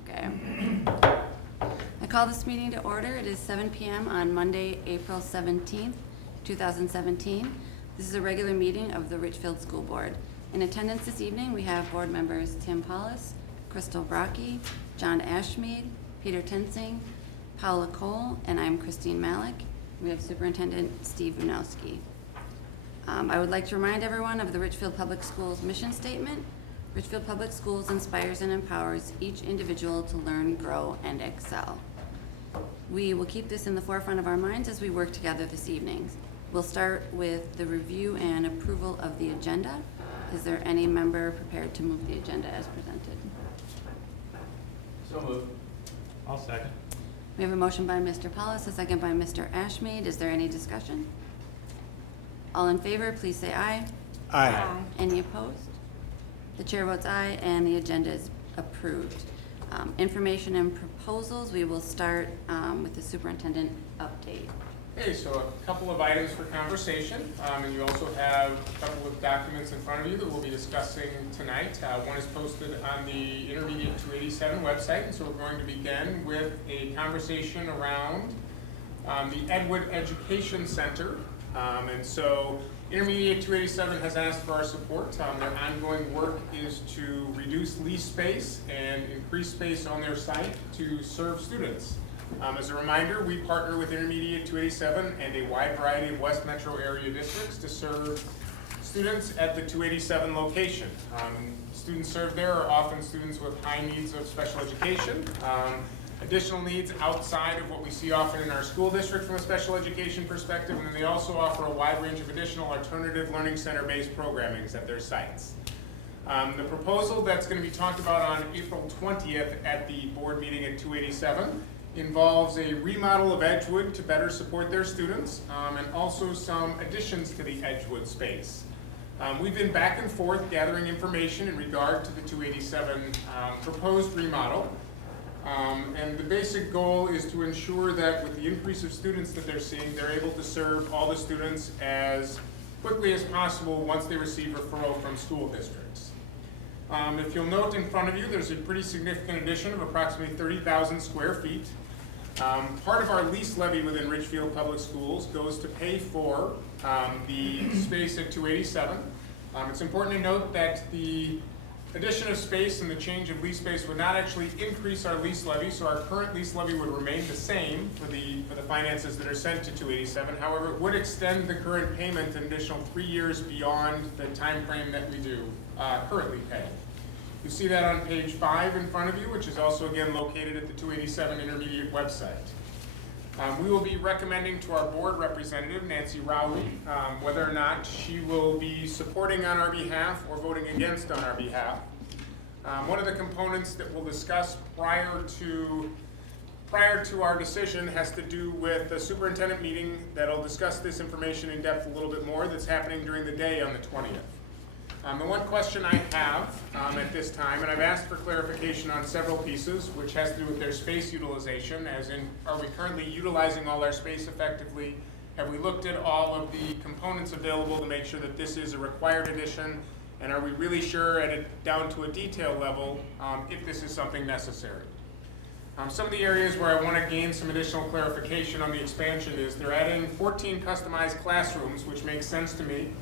Okay. I call this meeting to order. It is 7 p.m. on Monday, April 17th, 2017. This is a regular meeting of the Richfield School Board. In attendance this evening, we have board members Tim Pollis, Crystal Brakke, John Ashmead, Peter Toensing, Paula, and I'm Christine Maleck. We have Superintendent Steve Unowsky. I would like to remind everyone of the Richfield Public Schools mission statement. Richfield Public Schools inspires and empowers each individual to learn, grow, and excel. We will keep this in the forefront of our minds as we work together this evening. We'll start with the review and approval of the agenda. Is there any member prepared to move the agenda as presented? So moved. I'll second. We have a motion by Mr. Pollis, a second by Mr. Ashmead. Is there any discussion? All in favor, please say aye. Aye. Any opposed? The chair votes aye, and the agenda is approved. Information and proposals, we will start with the superintendent update. Okay, so a couple of items for conversation, and you also have a couple of documents in front of you that we'll be discussing tonight. One is posted on the Intermediate 287 website, and so we're going to begin with a conversation around the Edward Education Center. And so Intermediate 287 has asked for our support. Their ongoing work is to reduce lease space and increase space on their site to serve students. As a reminder, we partner with Intermediate 287 and a wide variety of West Metro area districts to serve students at the 287 location. Students served there are often students with high needs of special education. Additional needs outside of what we see often in our school district from a special education perspective, and then they also offer a wide range of additional alternative learning center-based programmings at their sites. The proposal that's going to be talked about on April 20th at the board meeting at 287 involves a remodel of Edgewood to better support their students, and also some additions to the Edgewood space. We've been back and forth gathering information in regard to the 287 proposed remodel. And the basic goal is to ensure that with the increase of students that they're seeing, they're able to serve all the students as quickly as possible once they receive referral from school districts. If you'll note in front of you, there's a pretty significant addition of approximately 30,000 square feet. Part of our lease levy within Richfield Public Schools goes to pay for the space at 287. It's important to note that the addition of space and the change of lease space would not actually increase our lease levy, so our current lease levy would remain the same for the finances that are sent to 287. However, it would extend the current payment an additional 3 years beyond the time frame that we do currently pay. You see that on page 5 in front of you, which is also again located at the 287 Intermediate website. We will be recommending to our board representative, Nancy Rowley, whether or not she will be supporting on our behalf or voting against on our behalf. One of the components that we'll discuss prior to our decision has to do with the superintendent meeting that'll discuss this information in depth a little bit more that's happening during the day on the 20th. The one question I have at this time, and I've asked for clarification on several pieces, which has to do with their space utilization, as in, are we currently utilizing all our space effectively? Have we looked at all of the components available to make sure that this is a required addition? And are we really sure down to a detail level if this is something necessary? Some of the areas where I want to gain some additional clarification on the expansion is they're adding 14 customized classrooms, which makes sense to me.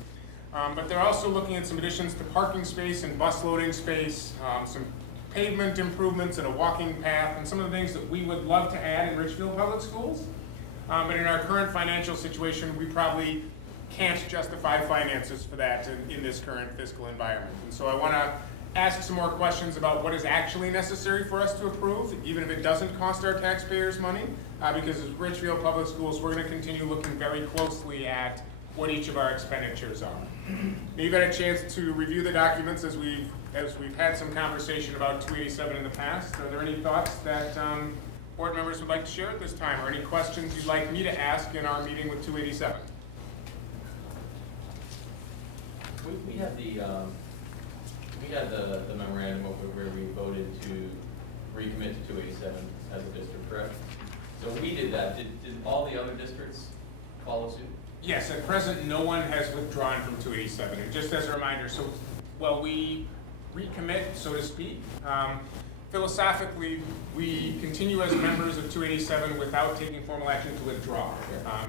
But they're also looking at some additions to parking space and bus loading space, some pavement improvements and a walking path, and some of the things that we would love to add in Richfield Public Schools. But in our current financial situation, we probably can't justify finances for that in this current fiscal environment. And so I want to ask some more questions about what is actually necessary for us to approve, even if it doesn't cost our taxpayers money, because as Richfield Public Schools, we're going to continue looking very closely at what each of our expenditures are. Now, you've had a chance to review the documents as we've had some conversation about 287 in the past. Are there any thoughts that board members would like to share at this time, or any questions you'd like me to ask in our meeting with 287? We had the memorandum where we voted to recommit to 287 as a district, correct? So we did that. Did all the other districts follow suit? Yes, at present, no one has withdrawn from 287. And just as a reminder, so while we recommit, so to speak, philosophically, we continue as members of 287 without taking formal action to withdraw.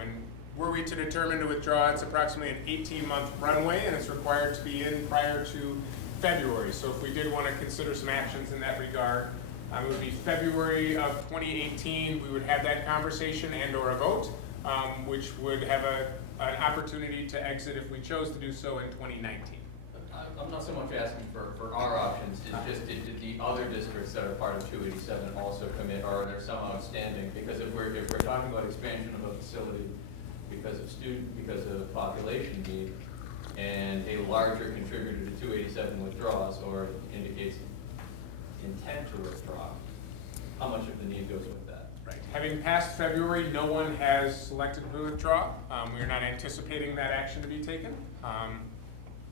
And were we to determine to withdraw, it's approximately an 18-month runway, and it's required to be in prior to February. So if we did want to consider some actions in that regard, it would be February of 2018. We would have that conversation and/or a vote, which would have an opportunity to exit if we chose to do so in 2019. I'm not so much asking for our options, it's just did the other districts that are part of 287 also commit, or are there some outstanding? Because if we're talking about expansion of a facility because of population need, and a larger contributor to 287 withdraws or indicates intent to withdraw, how much of the need goes with that? Right. Having passed February, no one has selected to withdraw. We are not anticipating that action to be taken.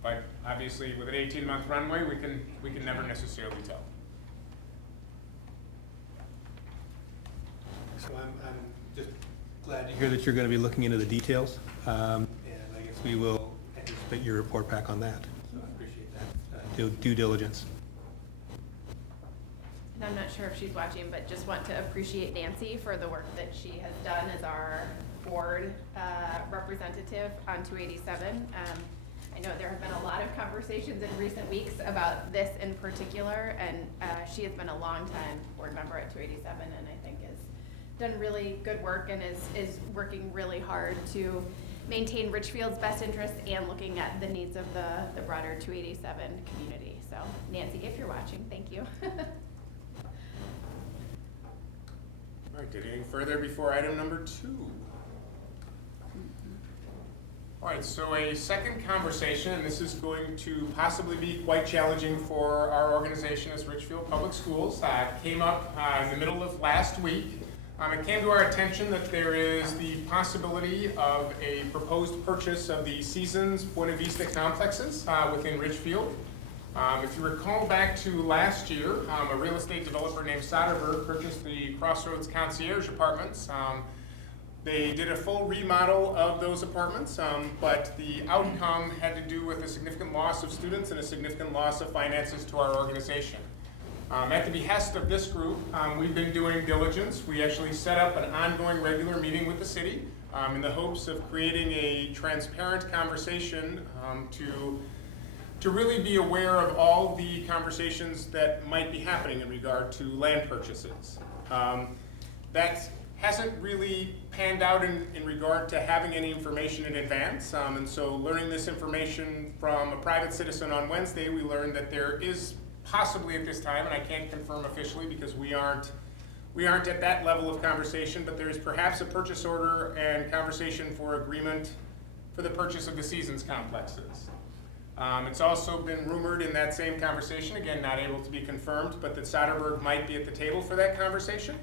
But obviously, with an 18-month runway, we can never necessarily tell. So I'm just glad to hear that you're going to be looking into the details, and I guess we will anticipate your report back on that. So I appreciate that due diligence. And I'm not sure if she's watching, but just want to appreciate Nancy for the work that she has done as our board representative on 287. I know there have been a lot of conversations in recent weeks about this in particular, and she has been a long-time board member at 287, and I think has done really good work and is working really hard to maintain Richfield's best interests and looking at the needs of the broader 287 community. So Nancy, if you're watching, thank you. All right, did anything further before item number 2? All right, so a second conversation, and this is going to possibly be quite challenging for our organization as Richfield Public Schools, came up in the middle of last week. It came to our attention that there is the possibility of a proposed purchase of the Seasons Buena Vista complexes within Richfield. If you recall back to last year, a real estate developer named Soderberg purchased the Crossroads Concierge Apartments. They did a full remodel of those apartments, but the outcome had to do with a significant loss of students and a significant loss of finances to our organization. At the behest of this group, we've been doing diligence. We actually set up an ongoing regular meeting with the city in the hopes of creating a transparent conversation to really be aware of all the conversations that might be happening in regard to land purchases. That hasn't really panned out in regard to having any information in advance, and so learning this information from a private citizen on Wednesday, we learned that there is possibly at this time, and I can't confirm officially because we aren't at that level of conversation, but there is perhaps a purchase order and conversation for agreement for the purchase of the Seasons complexes. It's also been rumored in that same conversation, again not able to be confirmed, but that Soderberg might be at the table for that conversation.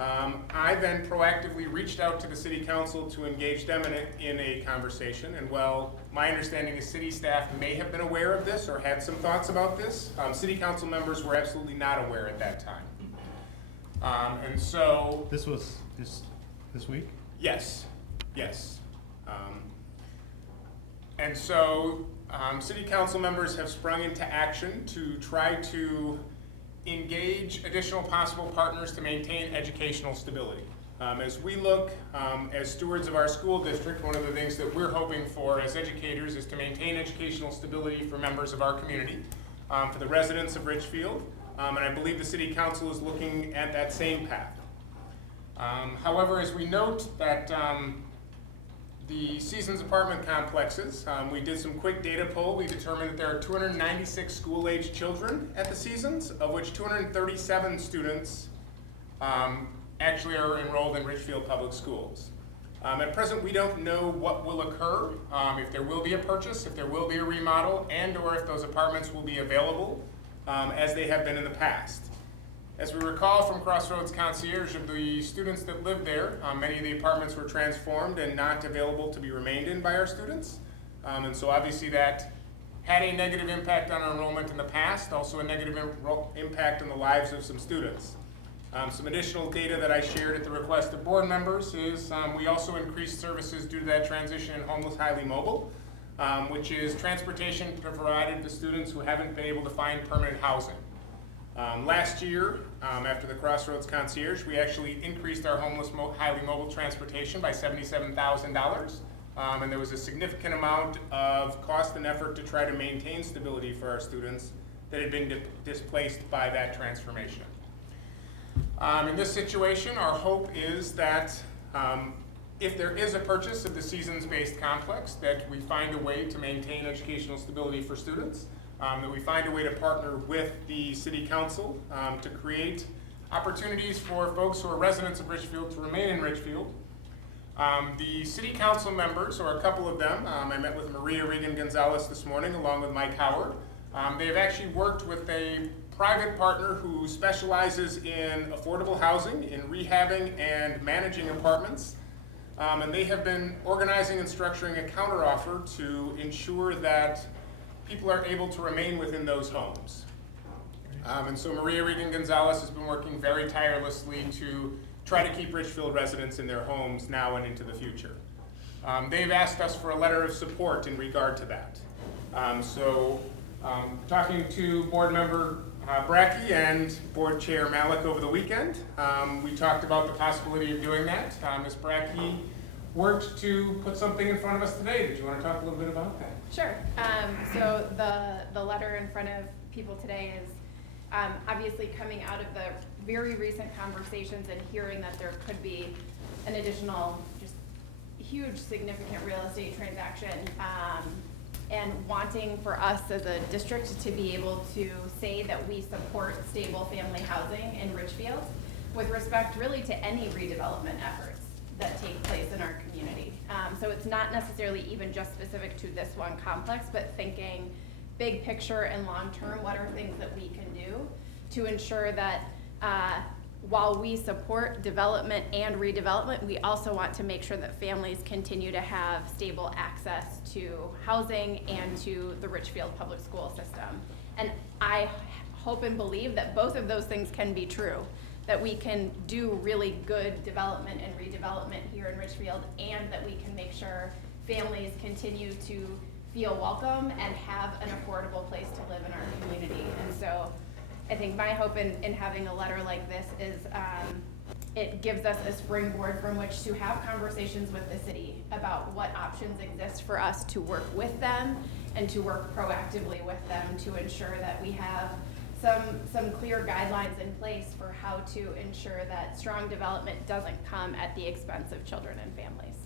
I then proactively reached out to the city council to engage them in a conversation, and while my understanding is city staff may have been aware of this or had some thoughts about this, city council members were absolutely not aware at that time. And so... This was this week? Yes. And so city council members have sprung into action to try to engage additional possible partners to maintain educational stability. As we look as stewards of our school district, one of the things that we're hoping for as educators is to maintain educational stability for members of our community, for the residents of Richfield, and I believe the city council is looking at that same path. However, as we note that the Seasons apartment complexes, we did some quick data poll. We determined that there are 296 school-age children at the Seasons, of which 237 students actually are enrolled in Richfield Public Schools. At present, we don't know what will occur, if there will be a purchase, if there will be a remodel, and/or if those apartments will be available as they have been in the past. As we recall from Crossroads Concierge, of the students that lived there, many of the apartments were transformed and not available to be remained in by our students. And so obviously that had a negative impact on our enrollment in the past, also a negative impact on the lives of some students. Some additional data that I shared at the request of board members is we also increased services due to that transition in homeless highly mobile, which is transportation provided to students who haven't been able to find permanent housing. Last year, after the Crossroads Concierge, we actually increased our homeless highly mobile transportation by $77,000. And there was a significant amount of cost and effort to try to maintain stability for our students that had been displaced by that transformation. In this situation, our hope is that if there is a purchase of the seasons-based complex, that we find a way to maintain educational stability for students, that we find a way to partner with the City Council to create opportunities for folks who are residents of Richfield to remain in Richfield. The City Council members, or a couple of them, I met with Maria Regan-Gonzalez this morning along with Mike Howard. They have actually worked with a private partner who specializes in affordable housing, in rehabbing and managing apartments. And they have been organizing and structuring a counteroffer to ensure that people are able to remain within those homes. And so Maria Regan-Gonzalez has been working very tirelessly to try to keep Richfield residents in their homes now and into the future. They've asked us for a letter of support in regard to that. Talking to board member Brakke and board chair Maleck over the weekend, we talked about the possibility of doing that. Ms. Brakke worked to put something in front of us today. Did you want to talk a little bit about that? Sure. So the letter in front of people today is obviously coming out of the very recent conversations and hearing that there could be an additional just huge significant real estate transaction, and wanting for us as a district to be able to say that we support stable family housing in Richfield with respect really to any redevelopment efforts that take place in our community. So it's not necessarily even just specific to this one complex, but thinking big picture and long term, what are things that we can do to ensure that while we support development and redevelopment, we also want to make sure that families continue to have stable access to housing and to the Richfield public school system. And I hope and believe that both of those things can be true, that we can do really good development and redevelopment here in Richfield, and that we can make sure families continue to feel welcome and have an affordable place to live in our community. And so I think my hope in having a letter like this is it gives us a springboard from which to have conversations with the city about what options exist for us to work with them and to work proactively with them to ensure that we have some clear guidelines in place for how to ensure that strong development doesn't come at the expense of children and families.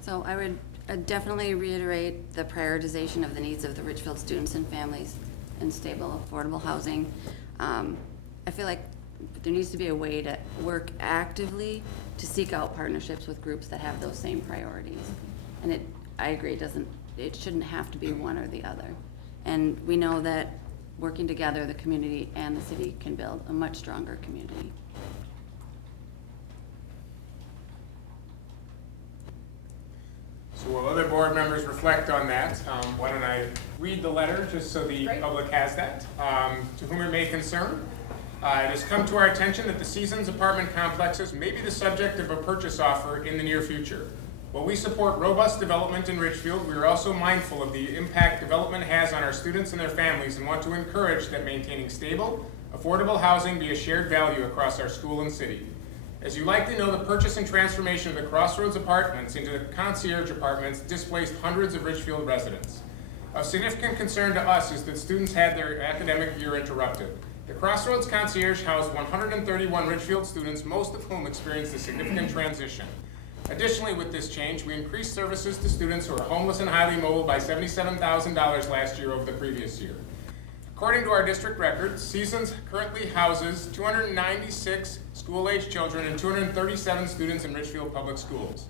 So I would definitely reiterate the prioritization of the needs of the Richfield students and families and stable, affordable housing. I feel like there needs to be a way to work actively to seek out partnerships with groups that have those same priorities. And I agree, it shouldn't have to be one or the other. And we know that working together, the community and the city can build a much stronger community. So while other board members reflect on that, why don't I read the letter just so the public has that. To whom it may concern, it has come to our attention that the Seasons apartment complexes may be the subject of a purchase offer in the near future. While we support robust development in Richfield, we are also mindful of the impact development has on our students and their families and want to encourage that maintaining stable, affordable housing be a shared value across our school and city. As you likely know, the purchase and transformation of the Crossroads apartments into the concierge apartments displaced hundreds of Richfield residents. Of significant concern to us is that students had their academic year interrupted. The Crossroads concierge housed 131 Richfield students, most of whom experienced a significant transition. Additionally, with this change, we increased services to students who are homeless and highly mobile by $77,000 last year over the previous year. According to our district records, Seasons currently houses 296 school-age children and 237 students in Richfield Public Schools.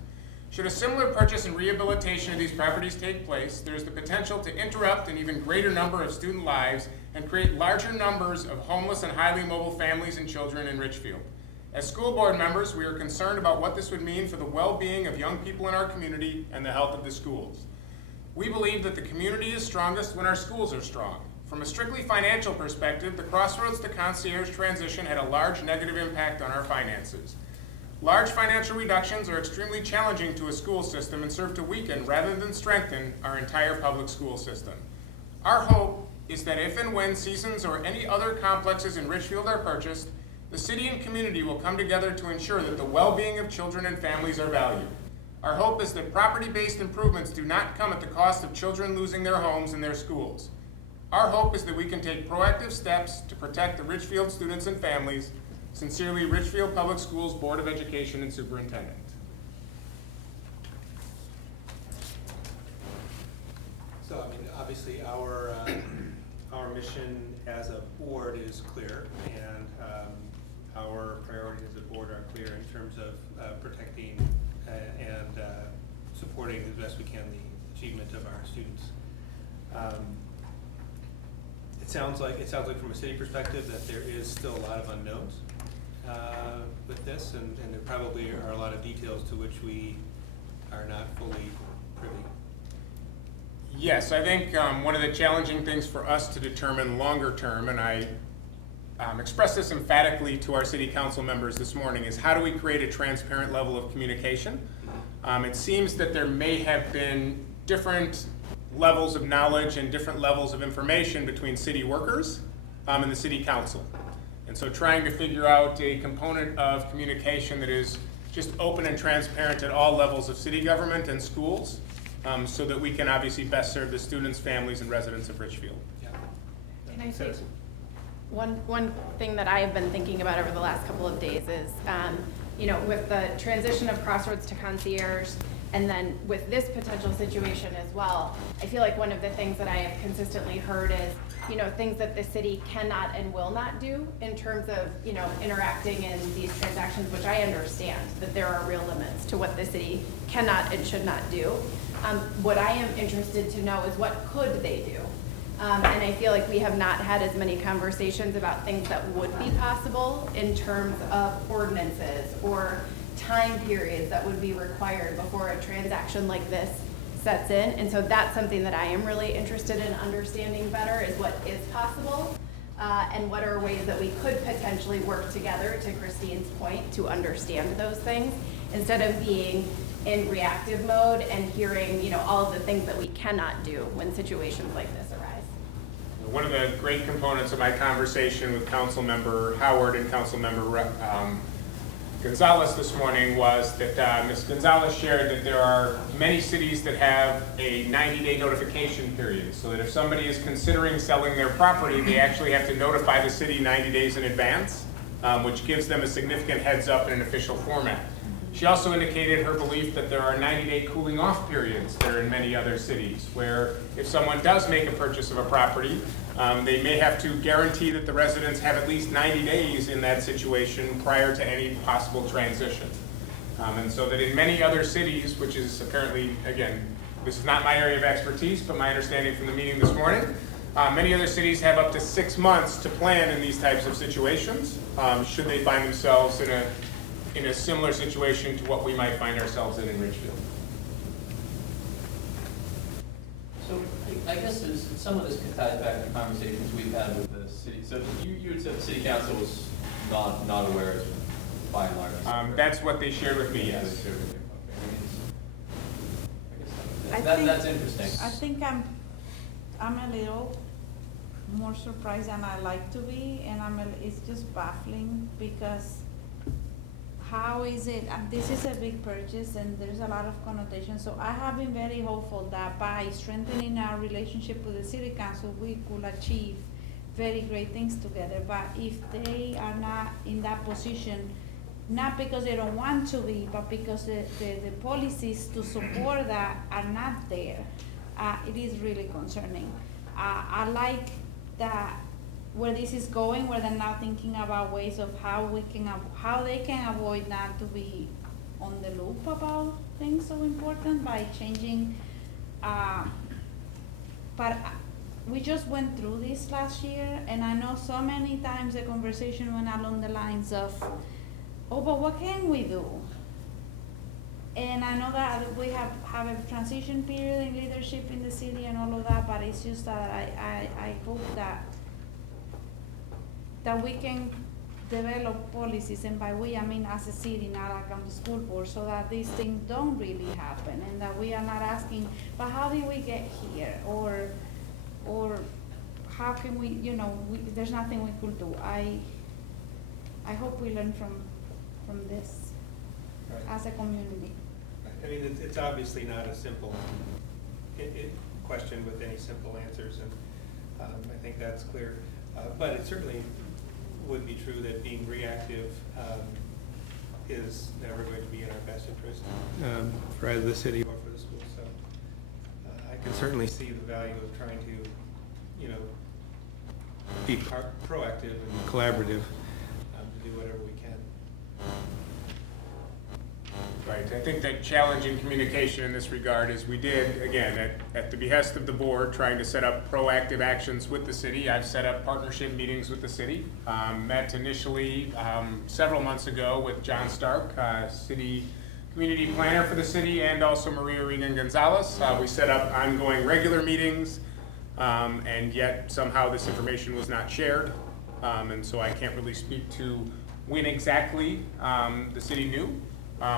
Should a similar purchase and rehabilitation of these properties take place, there is the potential to interrupt an even greater number of student lives and create larger numbers of homeless and highly mobile families and children in Richfield. As school board members, we are concerned about what this would mean for the well-being of young people in our community and the health of the schools. We believe that the community is strongest when our schools are strong. From a strictly financial perspective, the Crossroads to concierge transition had a large negative impact on our finances. Large financial reductions are extremely challenging to a school system and serve to weaken rather than strengthen our entire public school system. Our hope is that if and when Seasons or any other complexes in Richfield are purchased, the city and community will come together to ensure that the well-being of children and families are valued. Our hope is that property-based improvements do not come at the cost of children losing their homes and their schools. Our hope is that we can take proactive steps to protect the Richfield students and families. Sincerely, Richfield Public Schools Board of Education and Superintendent. So, I mean, obviously, our mission as a board is clear, and our priorities as a board are clear in terms of protecting and supporting as best we can the achievement of our students. It sounds like from a city perspective that there is still a lot of unknowns with this, and there probably are a lot of details to which we are not fully privy. Yes, I think one of the challenging things for us to determine longer term, and I expressed this emphatically to our city council members this morning, is how do we create a transparent level of communication? It seems that there may have been different levels of knowledge and different levels of information between city workers and the city council. And so trying to figure out a component of communication that is just open and transparent at all levels of city government and schools, so that we can obviously best serve the students, families, and residents of Richfield. Yeah. Can I say one thing that I have been thinking about over the last couple of days is, with the transition of Crossroads to concierge, and then with this potential situation as well, I feel like one of the things that I have consistently heard is, things that the city cannot and will not do in terms of, interacting in these transactions, which I understand that there are real limits to what the city cannot and should not do. What I am interested to know is what could they do? And I feel like we have not had as many conversations about things that would be possible in terms of ordinances or time periods that would be required before a transaction like this sets in. And so that's something that I am really interested in understanding better, is what is possible and what are ways that we could potentially work together, to Christine's point, to understand those things instead of being in reactive mode and hearing, all of the things that we cannot do when situations like this arise. One of the great components of my conversation with Councilmember Howard and Councilmember Gonzalez this morning was that Ms. Gonzalez shared that there are many cities that have a 90-day notification period, so that if somebody is considering selling their property, they actually have to notify the city 90 days in advance, which gives them a significant heads up in an official format. She also indicated her belief that there are 90-day cooling off periods that are in many other cities, where if someone does make a purchase of a property, they may have to guarantee that the residents have at least 90 days in that situation prior to any possible transition. And so that in many other cities, which is apparently, again, this is not my area of expertise, but my understanding from the meeting this morning, many other cities have up to 6 months to plan in these types of situations, should they find themselves in a similar situation to what we might find ourselves in Richfield. So I guess some of this ties back to conversations we've had with the city. So you had said the city council was not aware, by and large. That's what they shared with me, yes. That's interesting. I think I'm a little more surprised than I like to be, and it's just baffling, because how is it, and this is a big purchase and there's a lot of connotations, so I have been very hopeful that by strengthening our relationship with the city council, we could achieve very great things together. But if they are not in that position, not because they don't want to be, but because the policies to support that are not there, it is really concerning. I like that where this is going, where they're now thinking about ways of how they can avoid not to be on the loop about things so important by changing. But we just went through this last year, and I know so many times the conversation went along the lines of, oh, but what can we do? And I know that we have a transition period in leadership in the city and all of that, but it's just that I hope that we can develop policies, and by we I mean as a city, not like on the school board, so that these things don't really happen, and that we are not asking, but how did we get here, or how can we, there's nothing we could do. I hope we learn from this Right. as a community. I mean, it's obviously not a simple question with any simple answers, and I think that's clear. But it certainly would be true that being reactive is never going to be in our best interest for either the city or for the school. So I can certainly see the value of trying to, be proactive and collaborative to do whatever we can. Right, I think that challenging communication in this regard is we did, again, at the behest of the board, trying to set up proactive actions with the city. I've set up partnership meetings with the city. Met initially several months ago with John Stark, city community planner for the city, and also Maria Regan Gonzalez. We set up ongoing regular meetings, and yet somehow this information was not shared. And so I can't really speak to when exactly the city knew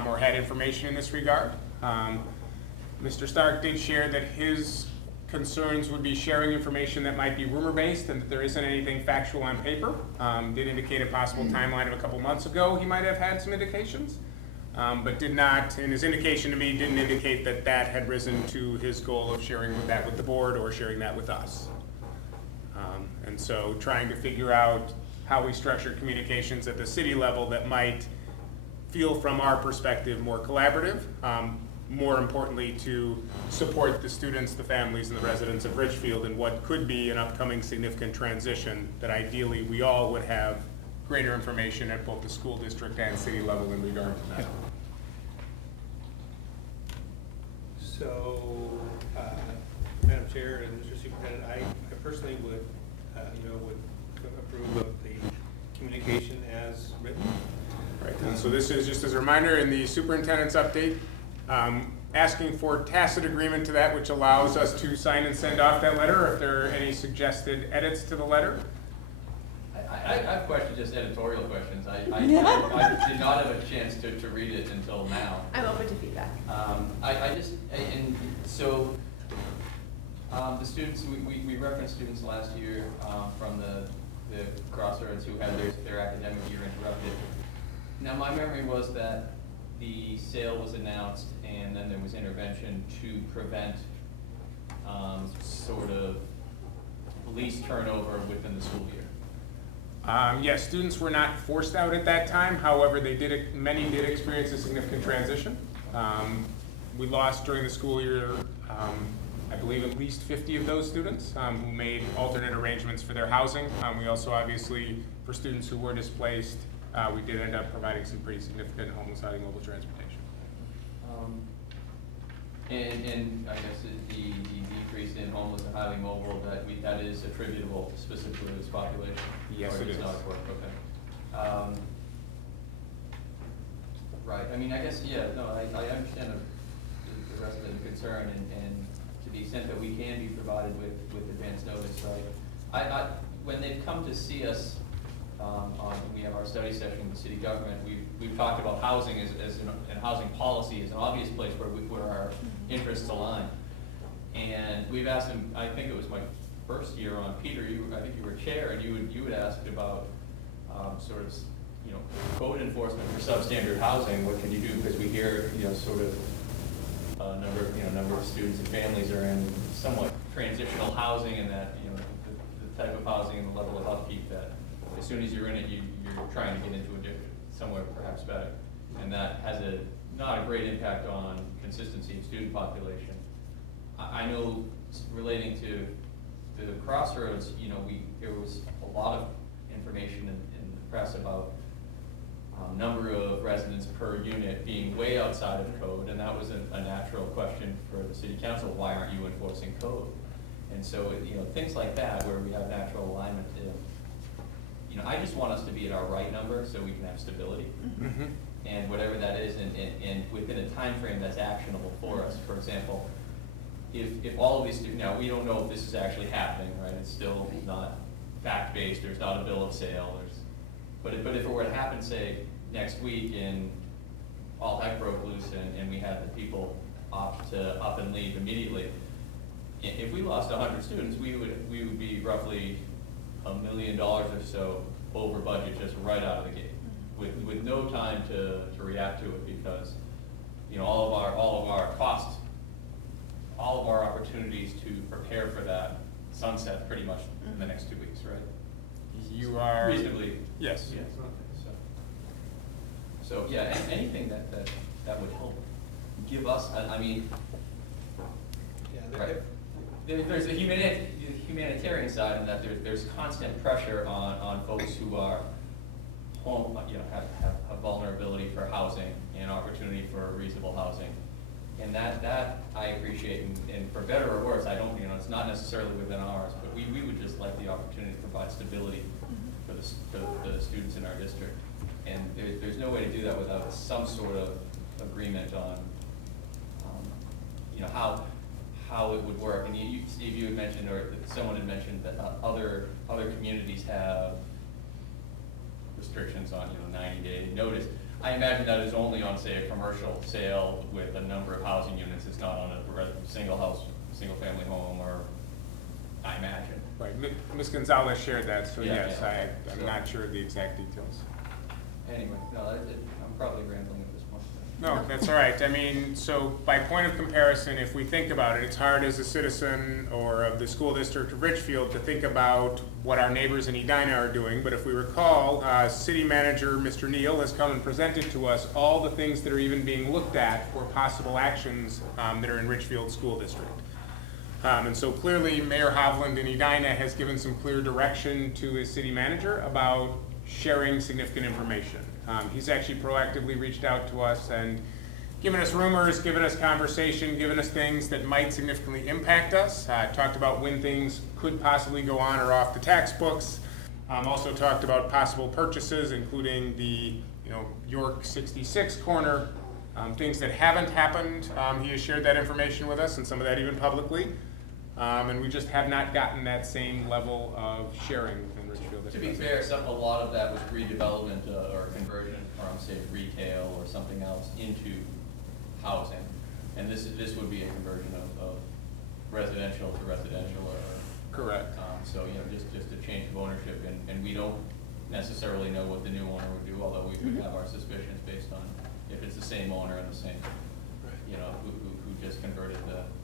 or had information in this regard. Mr. Stark did share that his concerns would be sharing information that might be rumor-based and that there isn't anything factual on paper. Did indicate a possible timeline of a couple months ago he might have had some indications, but did not, in his indication to me, didn't indicate that that had risen to his goal of sharing that with the board or sharing that with us. And so trying to figure out how we structure communications at the city level that might feel from our perspective more collaborative, more importantly to support the students, the families, and the residents of Richfield in what could be an upcoming significant transition that ideally we all would have greater information at both the school district and city level in regard to that. So, Madam Chair and Mr. Superintendent, I personally would, would approve of the communication as written. Right, and so this is just as a reminder in the superintendent's update, asking for tacit agreement to that, which allows us to sign and send off that letter if there are any suggested edits to the letter. I have questions, just editorial questions. I did not have a chance to read it until now. I'm open to feedback. The students, we referenced students last year from the Crossroads who had their academic year interrupted. Now, my memory was that the sale was announced and then there was intervention to prevent sort of lease turnover within the school year. Yes, students were not forced out at that time. However, many did experience a significant transition. We lost during the school year, I believe, at least 50 of those students who made alternate arrangements for their housing. We also, obviously, for students who were displaced, we did end up providing some pretty significant homeless housing mobile transportation. And I guess the decrease in homeless and highly mobile, that is attributable specifically to this population? Yes, it is. Not, okay. Right, I mean, I guess, yeah, no, I understand the rest of the concern, and to the extent that we can be provided with advance notice, right? When they've come to see us, we have our study session with the city government, we've talked about housing and housing policy as an obvious place where our interests align. And we've asked them, I think it was my first year on Peter, I think you were chair, and you had asked about sort of, code enforcement for substandard housing. What can you do? Because we hear, sort of a number of students and families are in somewhat transitional housing, and that, the type of housing and the level of upkeep that as soon as you're in it, you're trying to get into somewhere perhaps better. And that has not a great impact on consistency of student population. I know relating to the Crossroads, there was a lot of information in the press about number of residents per unit being way outside of code, and that was a natural question for the city council. Why aren't you enforcing code? And so, things like that where we have natural alignment. I just want us to be at our right number so we can have stability. Mm-hmm. And whatever that is, and within a time frame that's actionable for us. For example, if all of these, now we don't know if this is actually happening, right? It's still not fact-based, there's not a bill of sale, but if it were to happen, say, next week and all heck broke loose and we had the people opt to up and leave immediately, if we lost 100 students, we would be roughly $1 million or so over budget just right out of the gate, with no time to react to it, because, you know, all of our costs, all of our opportunities to prepare for that sunset pretty much in the next 2 weeks, right? You are Reasonably. Yes. Yes. Okay. So yeah, anything that would help give us, I mean, Yeah, right. There's a humanitarian side in that there's constant pressure on folks who are home, you know, have a vulnerability for housing and opportunity for reasonable housing. And that I appreciate, and for better or worse, I don't, you know, it's not necessarily within ours, but we would just like the opportunity to provide stability for the students in our district. And there's no way to do that without some sort of agreement on, you know, how it would work. And you, Steve, you had mentioned, or someone had mentioned that other communities have restrictions on, you know, 90-day notice. I imagine that is only on, say, a commercial sale with a number of housing units. It's not on a single family home, or I imagine. Right, Ms. Gonzalez shared that, so Yeah, yes, yeah. I'm So- not sure of the exact details. Anyway, no, I'm probably rambling at this point. No, that's all right. I mean, so by point of comparison, if we think about it, it's hard as a citizen or of the school district of Richfield to think about what our neighbors in Edina are doing. But if we recall, City Manager Mr. Neal has come and presented to us all the things that are even being looked at for possible actions that are in Richfield School District. And so clearly Mayor Hovland in Edina has given some clear direction to his city manager about sharing significant information. He's actually proactively reached out to us and given us rumors, given us conversation, given us things that might significantly impact us. Talked about when things could possibly go on or off the tax books. Also talked about possible purchases, including the York 66 corner, things that haven't happened. He has shared that information with us, and some of that even publicly. And we just have not gotten that same level of sharing within Richfield. To be fair, a lot of that was redevelopment or conversion from, say, retail or something else into housing. And this would be a conversion of residential to residential, or Correct. so, you know, just a change of ownership, and we don't necessarily know what the new owner would do, although we could have our suspicions based on if it's the same owner and the same, you know, who just converted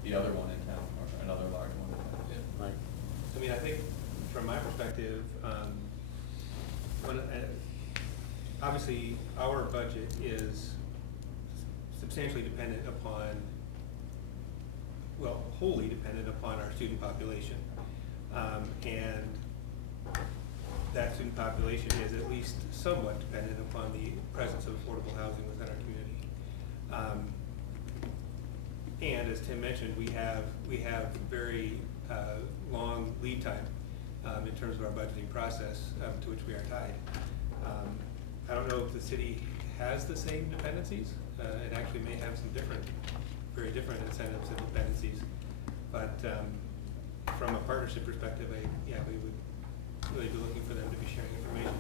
the other one in town, or another large one in town. Yeah. Right. I mean, I think from my perspective, obviously our budget is substantially dependent upon, well, wholly dependent upon our student population. And that student population is at least somewhat dependent upon the presence of affordable housing within our community. And as Tim mentioned, we have very long lead time in terms of our budgeting process to which we are tied. I don't know if the city has the same dependencies. It actually may have some very different incentives and dependencies. But from a partnership perspective, we would really be looking for them to be sharing information.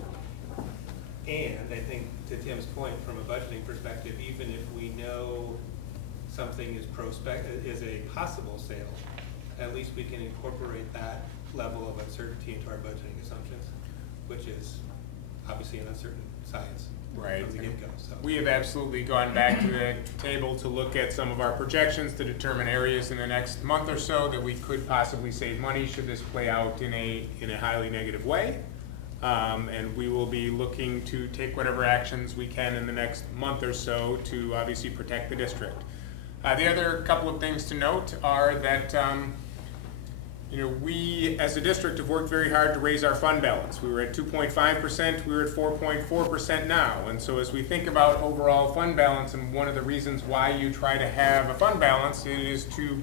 And I think, to Tim's point, from a budgeting perspective, even if we know something is a possible sale, at least we can incorporate that level of uncertainty into our budgeting assumptions, which is obviously an uncertain science Right. from the get-go. So. We have absolutely gone back to the table to look at some of our projections to determine areas in the next month or so that we could possibly save money should this play out in a highly negative way. And we will be looking to take whatever actions we can in the next month or so to obviously protect the district. The other couple of things to note are that we as a district have worked very hard to raise our fund balance. We were at 2.5%, we were at 4.4% now. And so as we think about overall fund balance, and one of the reasons why you try to have a fund balance, it is to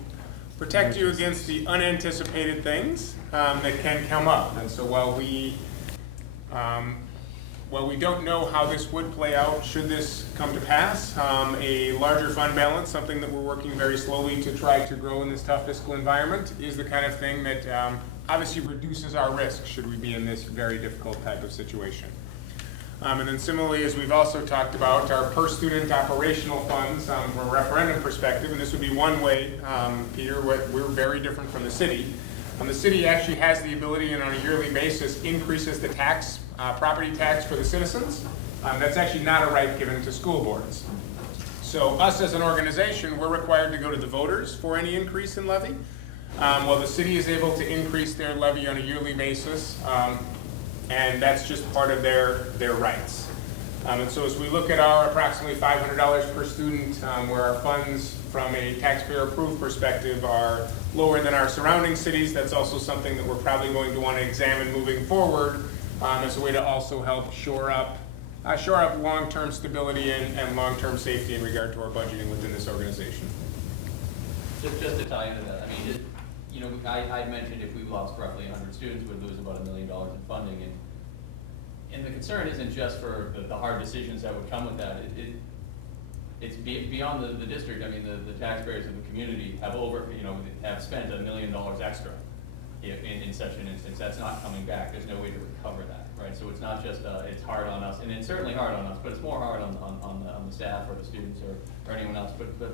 protect you against the unanticipated things that can come up. And so while we don't know how this would play out should this come to pass, a larger fund balance, something that we're working very slowly to try to grow in this tough fiscal environment, is the kind of thing that obviously reduces our risk should we be in this very difficult type of situation. And then similarly, as we've also talked about, our per-student operational funds from a referendum perspective, and this would be one way, Peter, we're very different from the city. The city actually has the ability, and on a yearly basis, increases the tax, property tax for the citizens. That's actually not a right given to school boards. So us as an organization, we're required to go to the voters for any increase in levy. Well, the city is able to increase their levy on a yearly basis, and that's just part of their rights. And so as we look at our approximately $500 per student, where our funds from a taxpayer-approved perspective are lower than our surrounding cities, that's also something that we're probably going to want to examine moving forward as a way to also help shore up long-term stability and long-term safety in regard to our budgeting within this organization. Just to tie into that, I mean, you know, I mentioned if we lost roughly 100 students, we'd lose about $1 million in funding, and the concern isn't just for the hard decisions that would come with that. It's beyond the district. I mean, the taxpayers of the community have spent $1 million extra in such an instance. That's not coming back. There's no way to recover that, right? So it's not just it's hard on us, and it's certainly hard on us, but it's more hard on the staff or the students or anyone else. But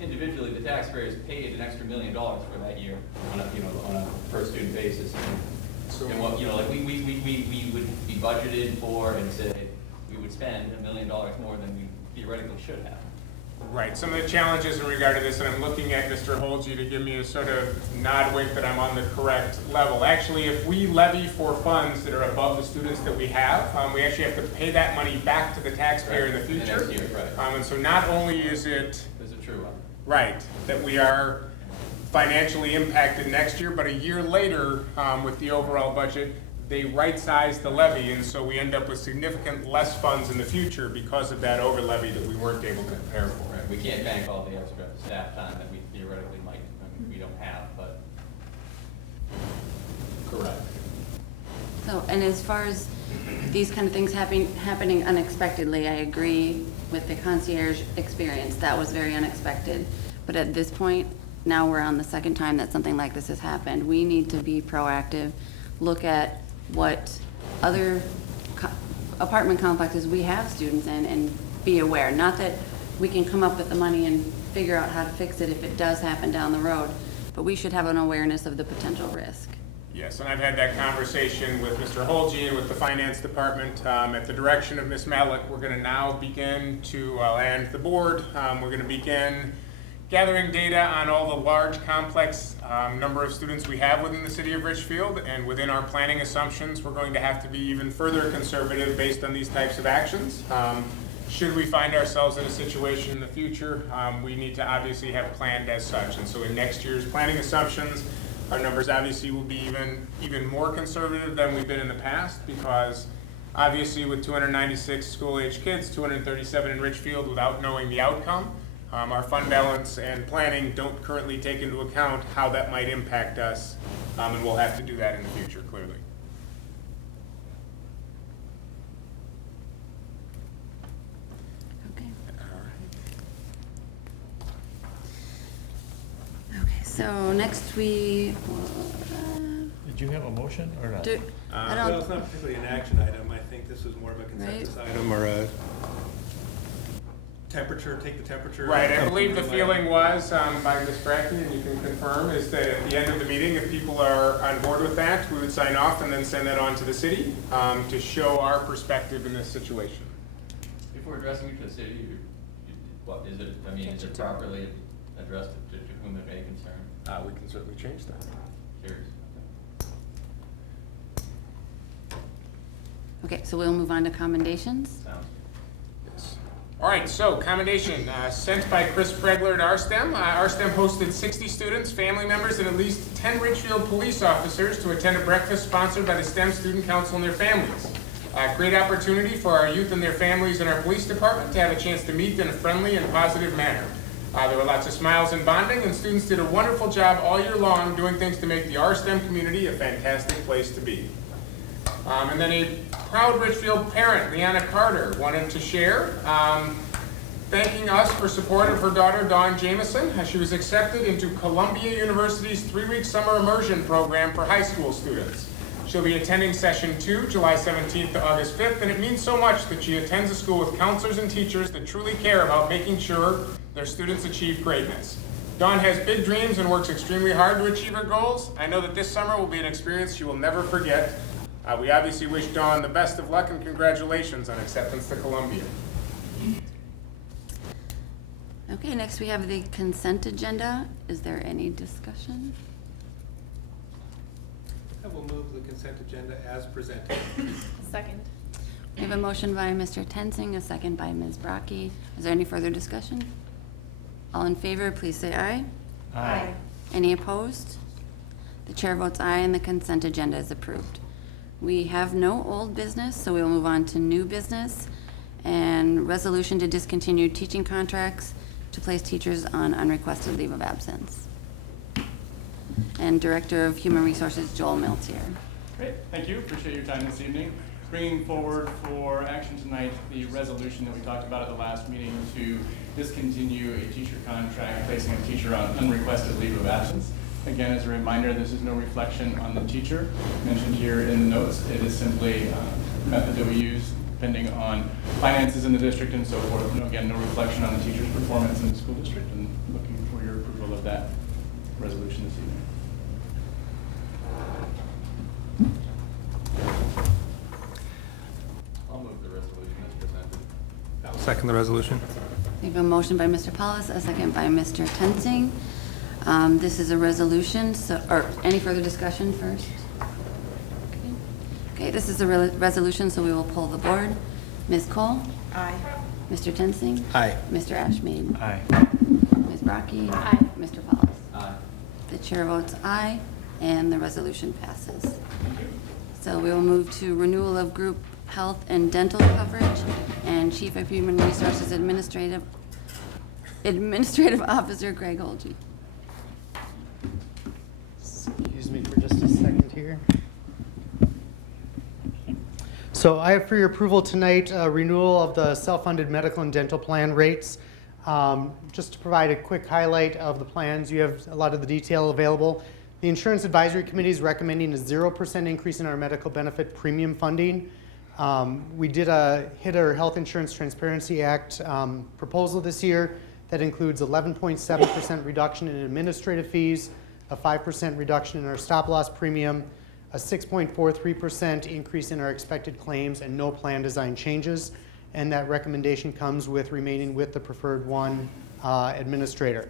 individually, the taxpayers paid an extra $1 million for that year on a per student basis. And what like we would be budgeted for and say we would spend $1 million more than we theoretically should have. Right. Some of the challenges in regard to this, and I'm looking at Mr. Holge to give me a sort of nod wink that I'm on the correct level. Actually, if we levy for funds that are above the students that we have, we actually have to pay that money back to the taxpayer in the future. The next year, right. And so not only is it true. Right, that we are financially impacted next year, but a year later, with the overall budget, they right-size the levy, and so we end up with significant less funds in the future because of that over levy that we weren't able to prepare for. Right. We can't bank all the extra staff time that we theoretically might. I mean, we don't have, but. Correct. So, and as far as these kind of things happening unexpectedly, I agree with the concierge experience. That was very unexpected. But at this point, now we're on the second time that something like this has happened. We need to be proactive, look at what other apartment complexes we have students in, and be aware. Not that we can come up with the money and figure out how to fix it if it does happen down the road, but we should have an awareness of the potential risk. Yes, and I've had that conversation with Mr. Holge and with the finance department. At the direction of Ms. Maleck, we're going to now begin to, and the board, we're going to begin gathering data on all the large, complex number of students we have within the city of Richfield, and within our planning assumptions, we're going to have to be even further conservative based on these types of actions. Should we find ourselves in a situation in the future, we need to obviously have planned as such. And so in next year's planning assumptions, our numbers obviously will be even more conservative than we've been in the past, because obviously with 296 school-age kids, 237 in Richfield, without knowing the outcome, our fund balance and planning don't currently take into account how that might impact us, and we'll have to do that in the future, clearly. Okay. Okay, so next we, Did you have a motion or not? I Well, it's don't, not particularly an action item. I think this was more of a consensus item or a temperature, take the temperature. Right, I believe the feeling was, by Ms. Brakke, and you can confirm, is that at the end of the meeting, if people are on board with that, we would sign off and then send that on to the city to show our perspective in this situation. If we're addressing it to the city, what is it? I mean, is it properly addressed to whom it may concern? We can certainly change that. Curious. okay, so we'll move on to commendations. Sounds. Yes. All right, so commendation sent by Chris Pregler at RSTEM. RSTEM hosted 60 students, family members, and at least 10 Richfield police officers to attend a breakfast sponsored by the STEM Student Council and their families. Great opportunity for our youth and their families in our police department to have a chance to meet in a friendly and positive manner. There were lots of smiles and bonding, and students did a wonderful job all year long doing things to make the RSTEM community a fantastic place to be. And then a proud Richfield parent, Leanna Carter, wanted to share, thanking us for support of her daughter, Dawn Jameson. She was accepted into Columbia University's 3-week summer immersion program for high school students. She'll be attending session 2, July 17th to August 5th, and it means so much that she attends a school with counselors and teachers that truly care about making sure their students achieve greatness. Dawn has big dreams and works extremely hard to achieve her goals. I know that this summer will be an experience she will never forget. We obviously wish Dawn the best of luck and congratulations on acceptance to Columbia. Okay, next we have the consent agenda. Is there any discussion? I will move the consent agenda as presented. Second. We have a motion by Mr. Toensing, a second by Ms. Brakke. Is there any further discussion? All in favor, please say aye. Aye. Any opposed? The chair votes aye and the consent agenda is approved. We have no old business, so we will move on to new business and resolution to discontinue teaching contracts to place teachers on unrequested leave of absence. And Director of Human Resources, Joel Miltz here. Great, thank you. Appreciate your time this evening. Bringing forward for action tonight the resolution that we talked about at the last meeting to discontinue a teacher contract, placing a teacher on unrequested leave of absence. Again, as a reminder, this is no reflection on the teacher mentioned here in the notes. It is simply a method that we use depending on finances in the district and so forth. And again, no reflection on the teacher's performance in the school district, and looking for your approval of that resolution this evening. I'll move the resolution as presented. I'll second the resolution. We have a motion by Mr. Pollis, a second by Mr. Toensing. This is a resolution, so, or any further discussion first? Okay, this is a resolution, so we will pull the board. Ms. Cole? Aye. Mr. Toensing? Aye. Mr. Ashmead? Aye. Ms. Brakke? Aye. Mr. Pollis? Aye. The chair votes aye, and the resolution passes. So we will move to renewal of group health and dental coverage, and Chief of Human Resources Administrative Officer Greg Olge. Excuse me for just a second here. So I have for your approval tonight renewal of the self-funded medical and dental plan rates. Just to provide a quick highlight of the plans, you have a lot of the detail available. The Insurance Advisory Committee is recommending a 0% increase in our medical benefit premium funding. We did hit our Health Insurance Transparency Act proposal this year that includes 11.7% reduction in administrative fees, a 5% reduction in our stop-loss premium, a 6.43% increase in our expected claims, and no plan design changes. And that recommendation comes with remaining with the preferred one administrator.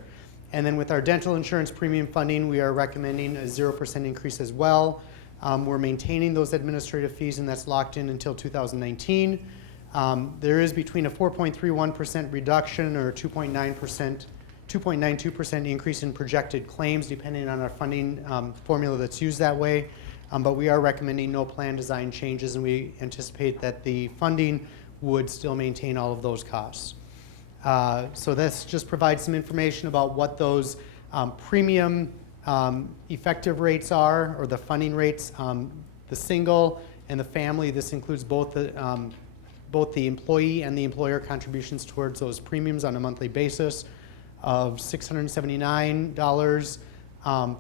And then with our dental insurance premium funding, we are recommending a 0% increase as well. We're maintaining those administrative fees, and that's locked in until 2019. There is between a 4.31% reduction or 2.92% increase in projected claims, depending on our funding formula that's used that way. But we are recommending no plan design changes, and we anticipate that the funding would still maintain all of those costs. So this just provides some information about what those premium effective rates are, or the funding rates. The single and the family, this includes both the employee and the employer contributions towards those premiums on a monthly basis of $679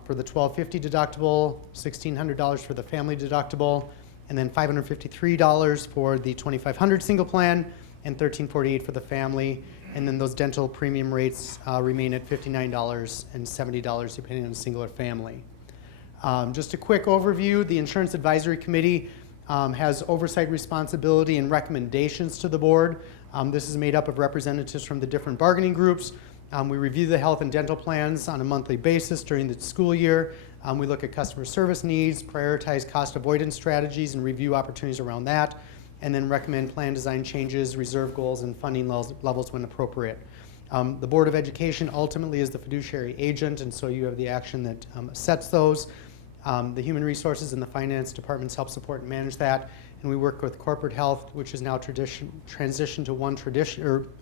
for the $1,250 deductible, $1,600 for the family deductible, and then $553 for the $2,500 single plan, and $1,348 for the family. And then those dental premium rates remain at $59 and $70 depending on single or family. Just a quick overview, the Insurance Advisory Committee has oversight responsibility and recommendations to the board. This is made up of representatives from the different bargaining groups. We review the health and dental plans on a monthly basis during the school year. We look at customer service needs, prioritize cost avoidance strategies, and review opportunities around that, and then recommend plan design changes, reserve goals, and funding levels when appropriate. The Board of Education ultimately is the fiduciary agent, and so you have the action that sets those. The Human Resources and the Finance Departments help support and manage that, and we work with Corporate Health, which is now transitioned to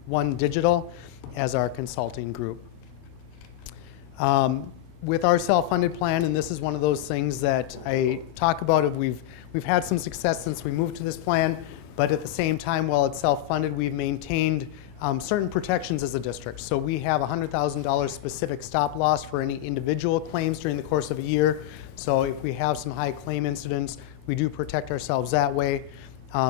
One Digital as our consulting group. With our self-funded plan, and this is one of those things that I talk about, we've had some success since we moved to this plan, but at the same time, while it's self-funded, we've maintained certain protections as a district. So we have a $100,000 specific stop loss for any individual claims during the course of a year. So if we have some high claim incidents, We do protect ourselves that way.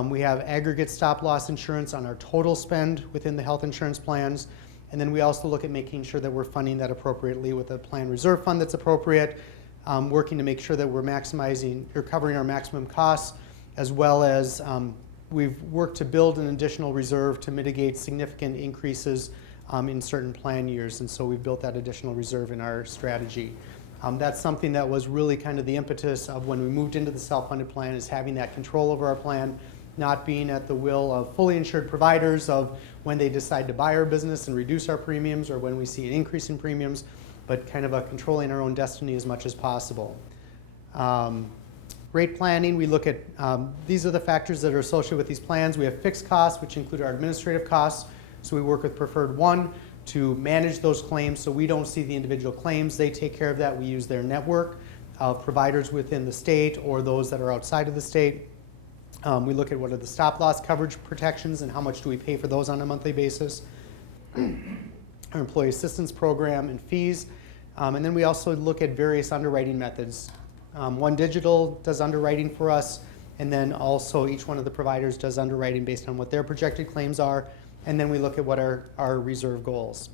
We have aggregate stop-loss insurance on our total spend within the health insurance plans. And then we also look at making sure that we're funding that appropriately with a plan reserve fund that's appropriate, working to make sure that we're maximizing or covering our maximum costs, as well as we've worked to build an additional reserve to mitigate significant increases in certain plan years. And so we've built that additional reserve in our strategy. That's something that was really kind of the impetus of when we moved into the self-funded plan, is having that control over our plan, not being at the will of fully insured providers of when they decide to buy our business and reduce our premiums, or when we see an increase in premiums, but kind of controlling our own destiny as much as possible. Rate planning, we look at, these are the factors that are associated with these plans. We have fixed costs, which include our administrative costs. So we work with Preferred One to manage those claims so we don't see the individual claims. They take care of that. We use their network of providers within the state or those that are outside of the state. We look at what are the stop-loss coverage protections and how much do we pay for those on a monthly basis. Our employee assistance program and fees. And then we also look at various underwriting methods. One Digital does underwriting for us, and then also each one of the providers does underwriting based on what their projected claims are, and then we look at what are our reserve goals.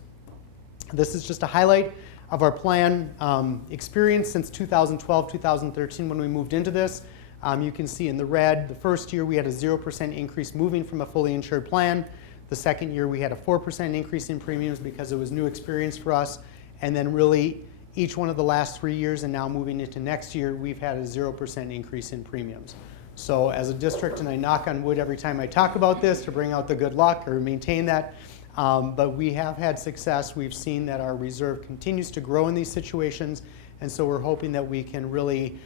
This is just a highlight of our plan experience since 2012, 2013 when we moved into this. You can see in the red, the first year we had a 0% increase moving from a fully insured plan. The second year we had a 4% increase in premiums because it was new experience for us. And then really each one of the last 3 years and now moving into next year, we've had a 0% increase in premiums. So as a district, and I knock on wood every time I talk about this to bring out the good luck or maintain that, but we have had success. We've seen that our reserve continues to grow in these situations, and so we're hoping that we can really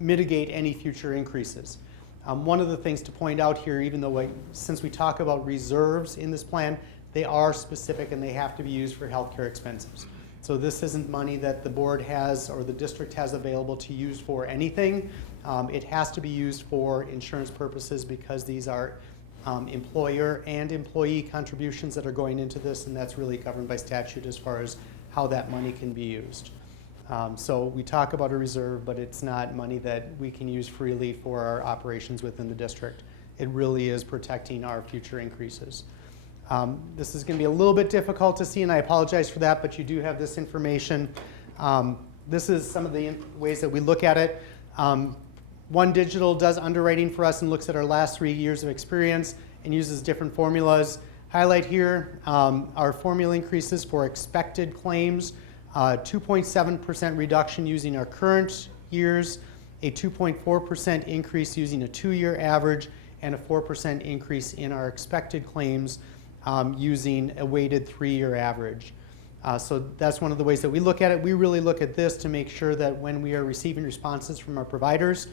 mitigate any future increases. One of the things to point out here, even though since we talk about reserves in this plan, they are specific and they have to be used for healthcare expenses. So this isn't money that the board has or the district has available to use for anything. It has to be used for insurance purposes because these are employer and employee contributions that are going into this, and that's really governed by statute as far as how that money can be used. So we talk about a reserve, but it's not money that we can use freely for our operations within the district. It really is protecting our future increases. This is going to be a little bit difficult to see, and I apologize for that, but you do have this information. This is some of the ways that we look at it. One Digital does underwriting for us and looks at our last 3 years of experience and uses different formulas. Highlight here our formula increases for expected claims, 2.7% reduction using our current years, a 2.4% increase using a 2-year average, and a 4% increase in our expected claims using a weighted 3-year average. So that's one of the ways that we look at it. We really look at this to make sure that when we are receiving responses from our providers,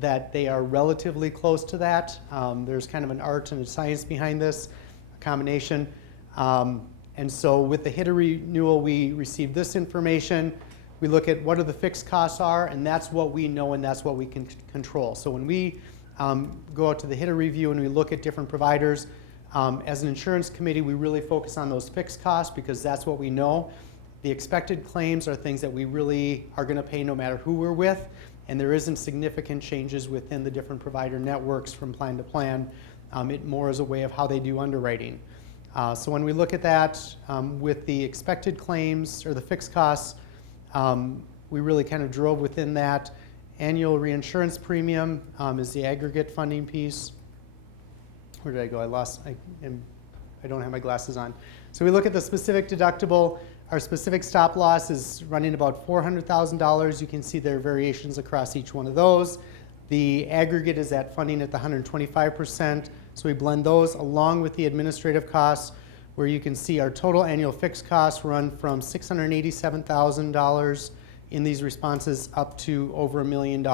that they are relatively close to that. There's kind of an art and a science behind this, a combination. And so with the HITA renewal, we receive this information. We look at what are the fixed costs are, and that's what we know and that's what we can control. So when we go out to the HITA review and we look at different providers, as an insurance committee, we really focus on those fixed costs because that's what we know. The expected claims are things that we really are going to pay no matter who we're with, and there isn't significant changes within the different provider networks from plan to plan. It more is a way of how they do underwriting. So when we look at that with the expected claims or the fixed costs, we really kind of drove within that. Annual reinsurance premium is the aggregate funding piece. Where did I go? I don't have my glasses on. So we look at the specific deductible. Our specific stop loss is running about $400,000. You can see there are variations across each one of those. The aggregate is at funding at the 125%. So we blend those along with the administrative costs, where you can see our total annual fixed costs run from $687,000 in these responses up to over $1 million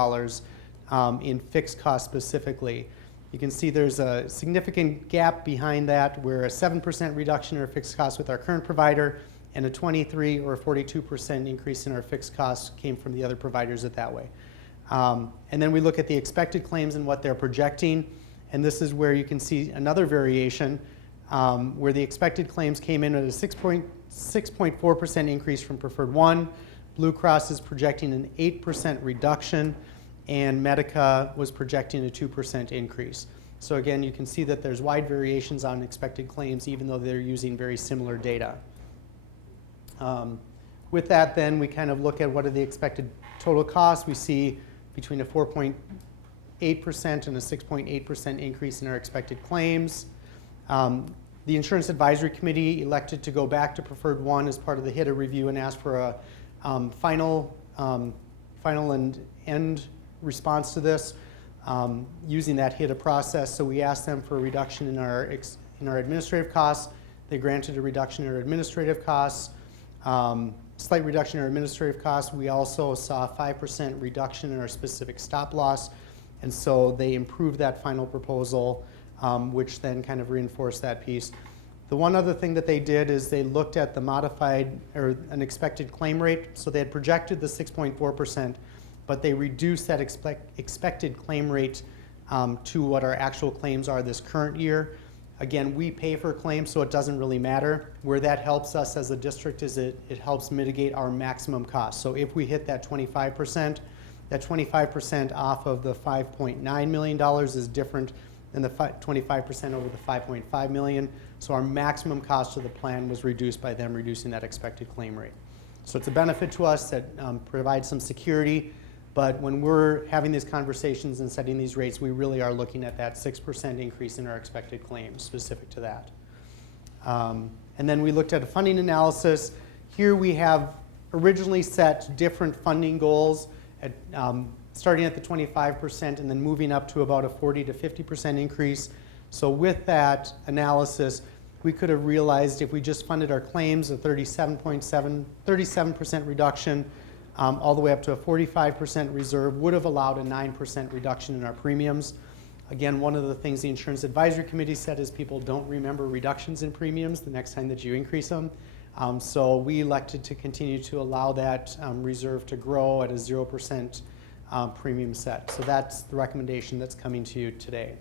in fixed costs specifically. You can see there's a significant gap behind that, where a 7% reduction in our fixed costs with our current provider and a 23 or 42% increase in our fixed costs came from the other providers that way. And then we look at the expected claims and what they're projecting, and this is where you can see another variation where the expected claims came in at a 6.4% increase from Preferred One. Blue Cross is projecting an 8% reduction and Medica was projecting a 2% increase. So again, you can see that there's wide variations on expected claims, even though they're using very similar data. With that, then, we kind of look at what are the expected total costs. We see between a 4.8% and a 6.8% increase in our expected claims. The Insurance Advisory Committee elected to go back to Preferred 1 as part of the HITA review and ask for a final and end response to this using that HITA process. So we asked them for a reduction in our administrative costs. They granted a reduction in our administrative costs. Slight reduction in our administrative costs. We also saw a 5% reduction in our specific stop loss, and so they improved that final proposal, which then kind of reinforced that piece. The one other thing that they did is they looked at the modified or an expected claim rate. So they had projected the 6.4%, but they reduced that expected claim rate to what our actual claims are this current year. Again, we pay for claims, so it doesn't really matter. Where that helps us as a district is it helps mitigate our maximum cost. So if we hit that 25%, that 25% off of the $5.9 million is different than the 25% over the $5.5 million. So our maximum cost of the plan was reduced by them reducing that expected claim rate. So it's a benefit to us that provides some security. But when we're having these conversations and setting these rates, we really are looking at that 6% increase in our expected claims specific to that. And then we looked at a funding analysis. Here we have originally set different funding goals, at, starting at the 25% and then moving up to about a 40 to 50% increase. So with that analysis, we could have realized if we just funded our claims a 37% reduction, all the way up to a 45% reserve would have allowed a 9% reduction in our premiums. Again, one of the things the Insurance Advisory Committee said is people don't remember reductions in premiums the next time that you increase them. So we elected to continue to allow that reserve to grow at a 0% premium set. So that's the recommendation that's coming to you today.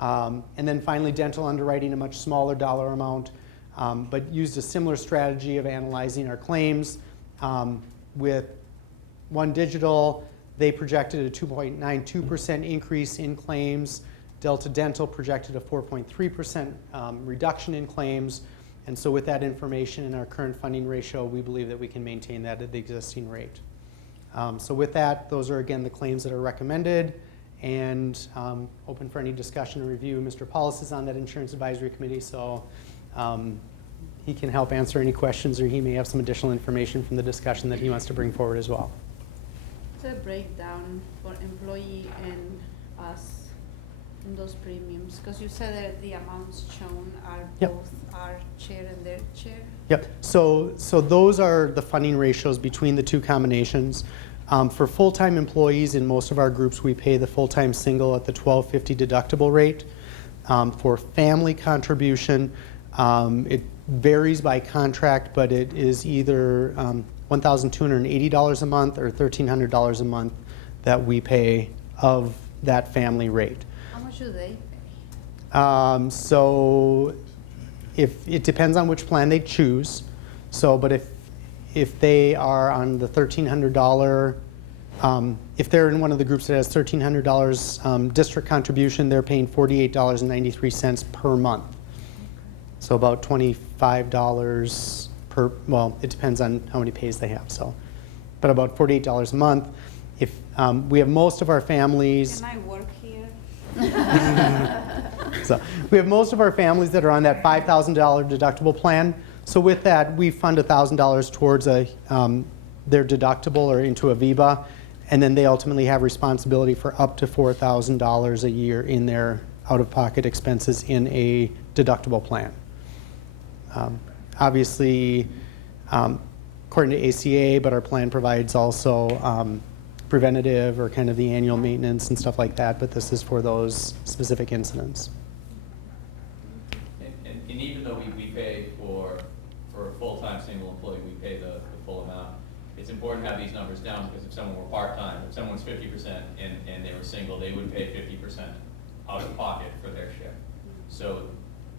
And then finally, dental underwriting, a much smaller dollar amount, but used a similar strategy of analyzing our claims. With One Digital, they projected a 2.92% increase in claims. Delta Dental projected a 4.3% reduction in claims. And so with that information and our current funding ratio, we believe that we can maintain that at the existing rate. So with that, those are again the claims that are recommended, and open for any discussion or review. Mr. Pollis is on that Insurance Advisory Committee, so he can help answer any questions, or he may have some additional information from the discussion that he wants to bring forward as well. It's a breakdown for employee and us in those premiums, because you said that the amounts shown are Yep. both our share and their share. Yep. So those are the funding ratios between the two combinations. For full-time employees in most of our groups, we pay the full-time single at the $1,250 deductible rate. For family contribution, it varies by contract, but it is either $1,280 a month or $1,300 a month that we pay of that family rate. How much do they pay? So if it depends on which plan they choose. So, but if they are on the $1,300, if they're in one of the groups that has $1,300 district contribution, they're paying $48.93 per month. So about $25 per, well, it depends on how many pays they have, so. But about $48 a month. If we have most of our families. Can I work here? So we have most of our families that are on that $5,000 deductible plan. So with that, we fund $1,000 towards their deductible or into Aviva, and then they ultimately have responsibility for up to $4,000 a year in their out-of-pocket expenses in a deductible plan. Obviously, according to ACA, but our plan provides also preventative or kind of the annual maintenance and stuff like that, but this is for those specific incidents. And even though we pay for a full-time single employee, we pay the full amount, it's important to have these numbers down, because if someone were part-time, if someone's 50% and they were single, they would pay 50% out of pocket for their share. So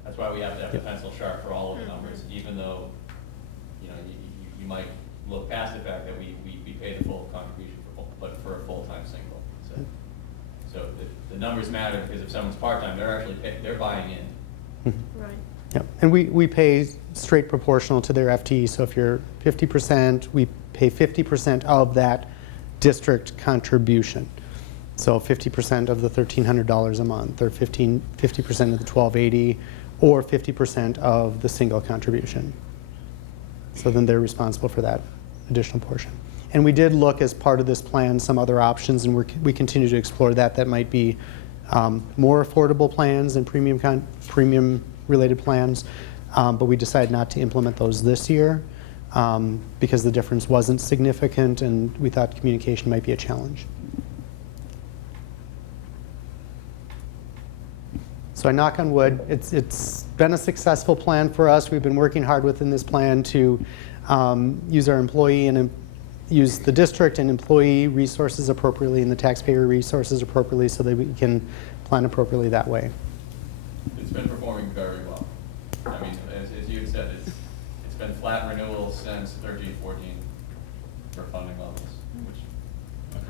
that's why we have to have a pencil sharp for all of the numbers, even though, you know, you might look past the fact that we pay the full contribution but for a full-time single. So the numbers matter, because if someone's part-time, they're buying in. Right. Yep, and we pay straight proportional to their FTE, so if you're 50%, we pay 50% of that district contribution. So 50% of the $1,300 a month, or 50% of the $1,280, or 50% of the single contribution. So then they're responsible for that additional portion. And we did look, as part of this plan, some other options, and we continue to explore that might be more affordable plans and premium-related plans, but we decided not to implement those this year because the difference wasn't significant, and we thought communication might be a challenge. So I knock on wood. It's been a successful plan for us. We've been working hard within this plan to use our employee and use the district and employee resources appropriately and the taxpayer resources appropriately so that we can plan appropriately that way. It's been performing very well. I mean, as you had said, it's been flat renewals since 13, 14 for funding levels, which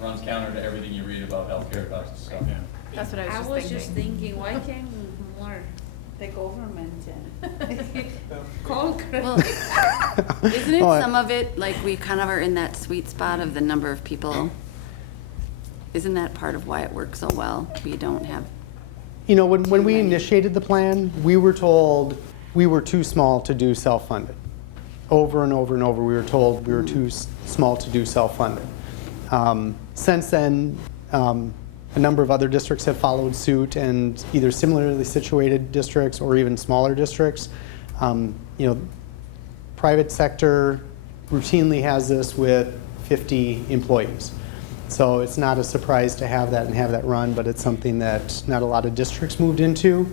runs counter to everything you read about healthcare costs. So. Yeah. That's what I was just I was thinking. just thinking, why can't more the government call Well, isn't it some of it, like, we kind of are in that sweet spot of the number of people? Isn't that part of why it works so well? We don't have, You know, when we initiated the plan, we were told we were too small to do self-funded. Over and over and over, we were told we were too small to do self-funded. Since then, a number of other districts have followed suit, and either similarly situated districts or even smaller districts. You know, private sector routinely has this with 50 employees. So it's not a surprise to have that and have that run, but it's something that not a lot of districts moved into.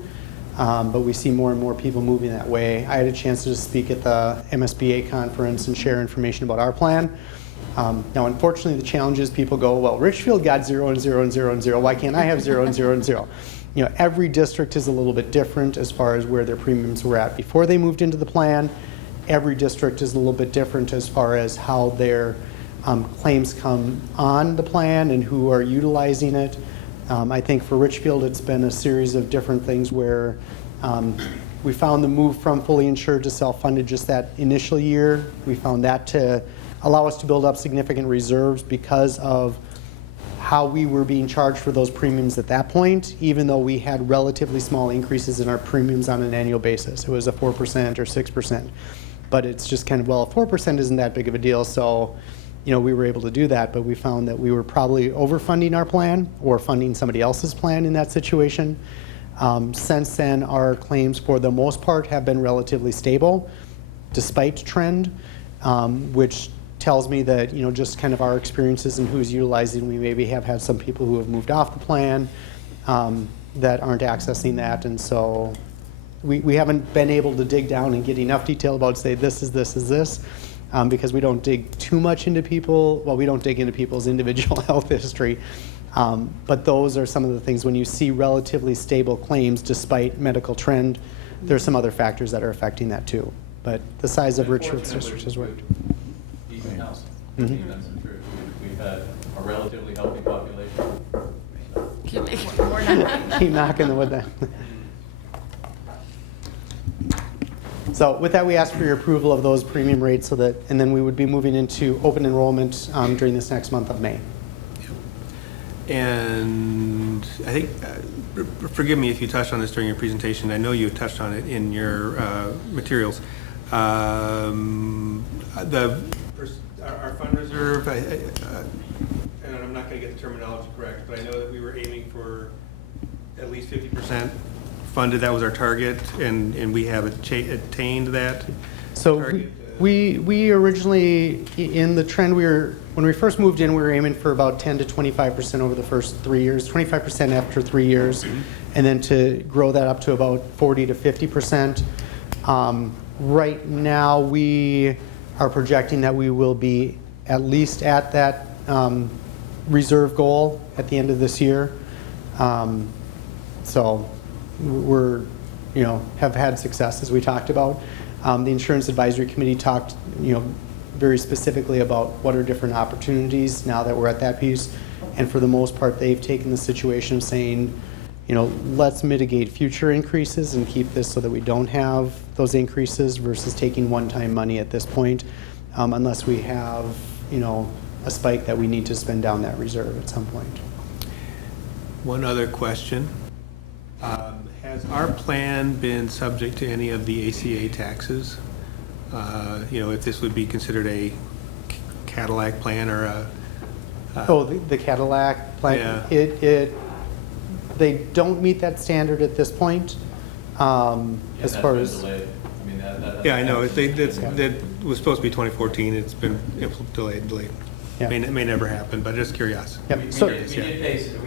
But we see more and more people moving that way. I had a chance to speak at the MSBA conference and share information about our plan. Now, unfortunately, the challenge is people go, well, Richfield got 0 and 0 and 0 and 0. Why can't I have 0 and 0 and 0? You know, every district is a little bit different as far as where their premiums were at before they moved into the plan. Every district is a little bit different as far as how their claims come on the plan and who are utilizing it. I think for Richfield, it's been a series of different things where we found the move from fully insured to self-funded just that initial year. We found that to allow us to build up significant reserves because of how we were being charged for those premiums at that point, even though we had relatively small increases in our premiums on an annual basis. It was a 4% or 6%. But it's just kind of, well, 4% isn't that big of a deal, so you know, we were able to do that, but we found that we were probably overfunding our plan or funding somebody else's plan in that situation. Since then, our claims for the most part have been relatively stable despite trend, which tells me that, you know, just kind of our experiences and who's utilizing, we maybe have had some people who have moved off the plan that aren't accessing that, and so we haven't been able to dig down and get enough detail about, say, this is this, because we don't dig too much into people. Well, we don't dig into people's individual health history, but those are some of the things when you see relatively stable claims despite medical trend, there's some other factors that are affecting that too. But the size of Richfield's district has worked. Decent house. Mhm. That's the truth. We've had a relatively healthy population. keep making- We're not. Keep knocking the wood down. So with that, we ask for your approval of those premium rates so that, and then we would be moving into open enrollment during this next month of May. And I think, forgive me if you touched on this during your presentation. I know you touched on it in your materials. Our fund reserve, and I'm not going to get the terminology correct, but I know that we were aiming for at least 50% funded. That was our target, and we have attained that So target. we originally, in the trend, when we first moved in, we were aiming for about 10 to 25% over the first 3 years, 25% after 3 years, and then to grow that up to about 40 to 50%. Right now, we are projecting that we will be at least at that reserve goal at the end of this year. So we're, you know, have had success as we talked about. The Insurance Advisory Committee talked, you know, very specifically about what are different opportunities now that we're at that piece. And for the most part, they've taken the situation of saying, you know, let's mitigate future increases and keep this so that we don't have those increases versus taking one-time money at this point, unless we have, you know, a spike that we need to spend down that reserve at some point. One other question. Has our plan been subject to any of the ACA taxes? You know, if this would be considered a Cadillac plan or a... Oh, the Cadillac plan? Yeah. They don't meet that standard at this point, as far as... Delayed. I mean, that. Yeah, I know. That was supposed to be 2014. It's been delayed. Yeah. May never happen, but just curious. Yep. We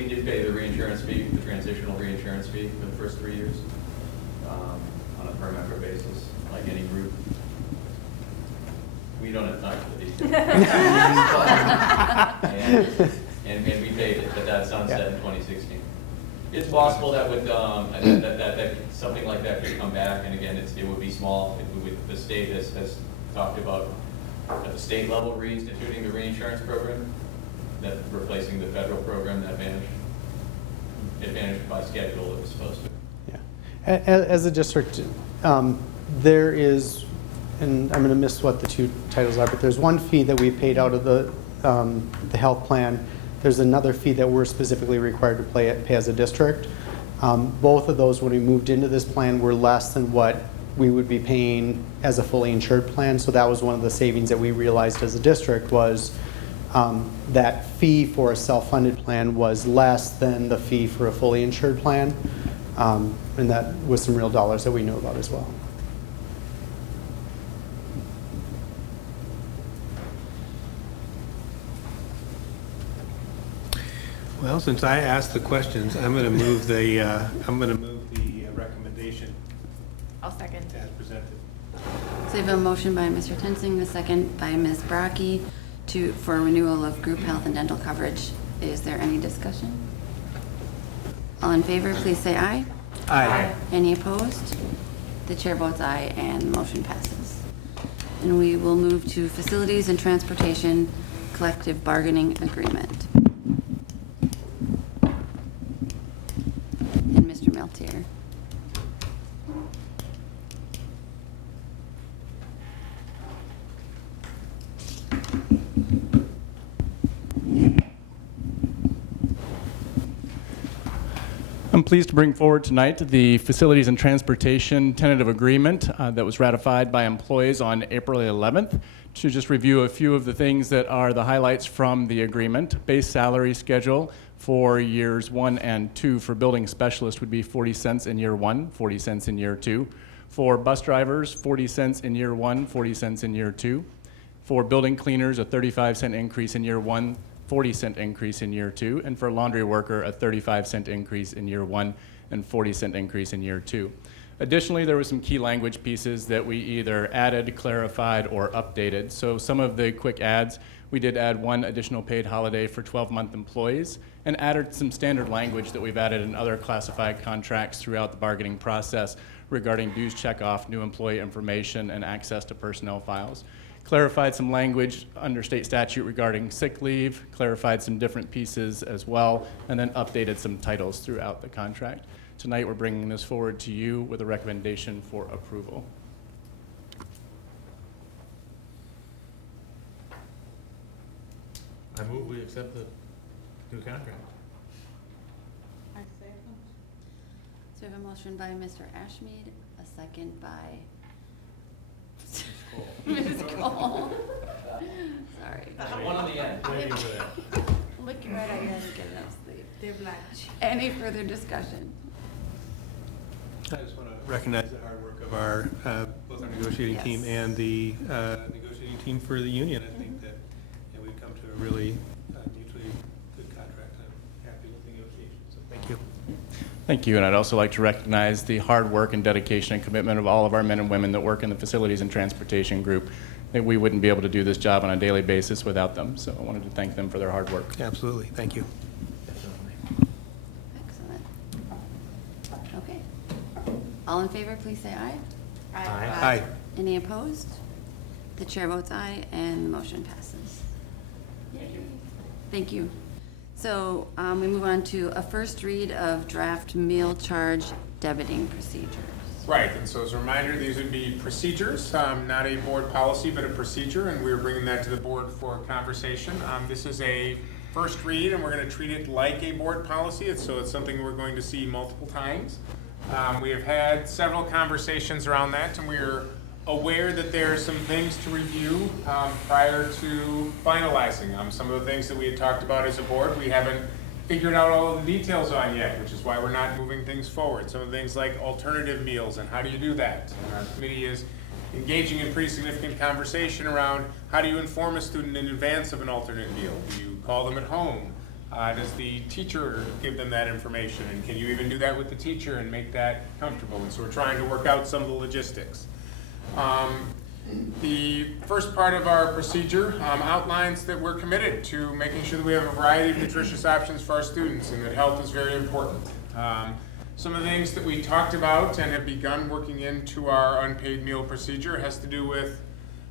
did pay the reinsurance fee, the transitional reinsurance fee for the first 3 years, on a per member basis, like any group. We don't have time for the details. And we paid it, but that sunset in 2016. It's possible that would, that something like that could come back, and again, it would be small. The state has talked about at the state level reinstituting the reinsurance program, that replacing the federal program that vanished by schedule it was supposed to. Yeah. As a district, there is, and I'm going to miss what the two titles are, but there's one fee that we paid out of the health plan. There's another fee that we're specifically required to pay as a district. Both of those, when we moved into this plan, were less than what we would be paying as a fully insured plan. So that was one of the savings that we realized as a district was that fee for a self-funded plan was less than the fee for a fully insured plan. And that was some real dollars that we knew about as well. Well, since I asked the questions, I'm going to move the recommendation I'll second. as presented. So we have a motion by Mr. Toensing, a second by Ms. Brakke for renewal of group health and dental coverage. Is there any discussion? All in favor, please say aye. Aye. Any opposed? The chair votes aye and the motion passes. And we will move to facilities and transportation collective bargaining agreement. And Mr. Meltier. I'm pleased to bring forward tonight the Facilities and Transportation Tentative Agreement that was ratified by employees on April 11th. To just review a few of the things that are the highlights from the agreement. Base salary schedule for years 1 and 2 for building specialist would be 40 cents in year 1, 40 cents in year 2. For bus drivers, 40 cents in year 1, 40 cents in year 2. For building cleaners, a 35-cent increase in year 1, 40-cent increase in year 2, and for laundry worker, a 35-cent increase in year 1 and 40-cent increase in year 2. Additionally, there were some key language pieces that we either added, clarified, or updated. So some of the quick adds, we did add one additional paid holiday for 12-month employees and added some standard language that we've added in other classified contracts throughout the bargaining process regarding dues checkoff, new employee information, and access to personnel files. Clarified some language under state statute regarding sick leave, clarified some different pieces as well, and then updated some titles throughout the contract. Tonight we're bringing this forward to you with a recommendation for approval. I move we accept the new contract. I second. So we have a motion by Mr. Ashmead, a second by Ms. Cole. Sorry. One on the end. Looking right at you and getting enough sleep. They're black. Any further discussion? I just want to recognize the hard work of our, both our negotiating team and the negotiating team for the union. I think that we've come to a really mutually good contract. I'm happy with the negotiations, so thank you. Thank you, and I'd also like to recognize the hard work and dedication and commitment of all of our men and women that work in the Facilities and Transportation Group. That we wouldn't be able to do this job on a daily basis without them, so I wanted to thank them for their hard work. Absolutely, thank you. Excellent. Okay. All in favor, please say aye. Aye. Any opposed? The chair votes aye and the motion passes. Thank you. Thank you. So we move on to a first read of draft meal charge debiting procedures. Right, and so as a reminder, these would be procedures, not a board policy, but a procedure, and we're bringing that to the board for conversation. This is a first read, and we're going to treat it like a board policy, so it's something we're going to see multiple times. We have had several conversations around that, and we're aware that there are some things to review prior to finalizing. Some of the things that we had talked about as a board, we haven't figured out all of the details on yet, which is why we're not moving things forward. Some of the things like alternative meals and how do you do that? And our committee is engaging in pretty significant conversation around how do you inform a student in advance of an alternate meal? Do you call them at home? Does the teacher give them that information? And can you even do that with the teacher and make that comfortable? And so we're trying to work out some of the logistics. The first part of our procedure outlines that we're committed to making sure that we have a variety of nutritious options for our students and that health is very important. Some of the things that we talked about and have begun working into our unpaid meal procedure has to do with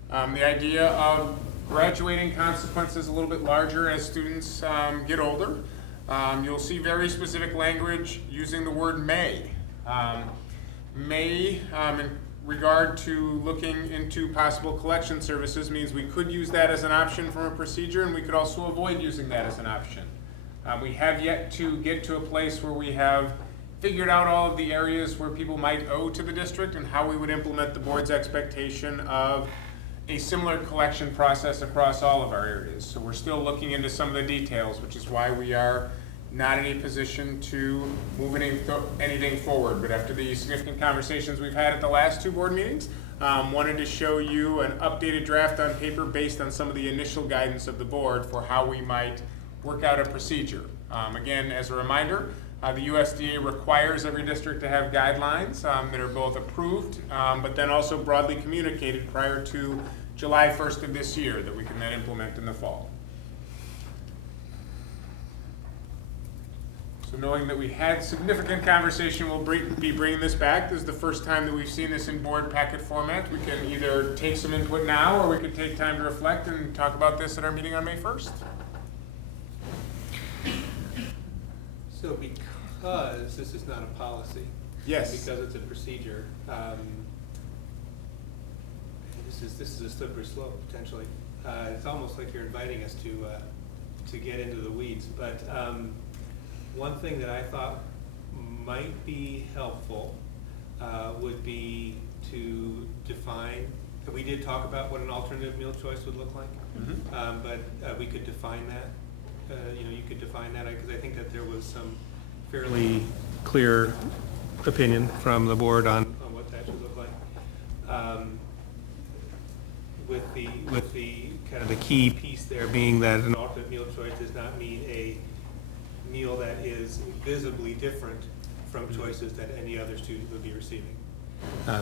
the idea of graduating consequences a little bit larger as students get older. You'll see very specific language using the word may. May, in regard to looking into possible collection services, means we could use that as an option from a procedure, and we could also avoid using that as an option. We have yet to get to a place where we have figured out all of the areas where people might owe to the district and how we would implement the board's expectation of a similar collection process across all of our areas. So we're still looking into some of the details, which is why we are not in a position to move anything forward. But after the significant conversations we've had at the last two board meetings, wanted to show you an updated draft on paper based on some of the initial guidance of the board for how we might work out a procedure. Again, as a reminder, the USDA requires every district to have guidelines that are both approved, but then also broadly communicated prior to July 1st of this year that we can then implement in the fall. So knowing that we had significant conversation, we'll be bringing this back. This is the first time that we've seen this in board packet format. We can either take some input now, or we could take time to reflect and talk about this at our meeting on May 1st. So because this is not a policy. Yes. Because it's a procedure, this is a slippery slope potentially. It's almost like you're inviting us to get into the weeds, but one thing that I thought might be helpful would be to define, we did talk about what an alternative meal choice would look like, but we could define that. You could define that, because I think that there was some fairly clear opinion from the board on what that should look like. With the kind of the key piece there being that an alternate meal choice does not mean a meal that is visibly different from choices that any other student would be receiving.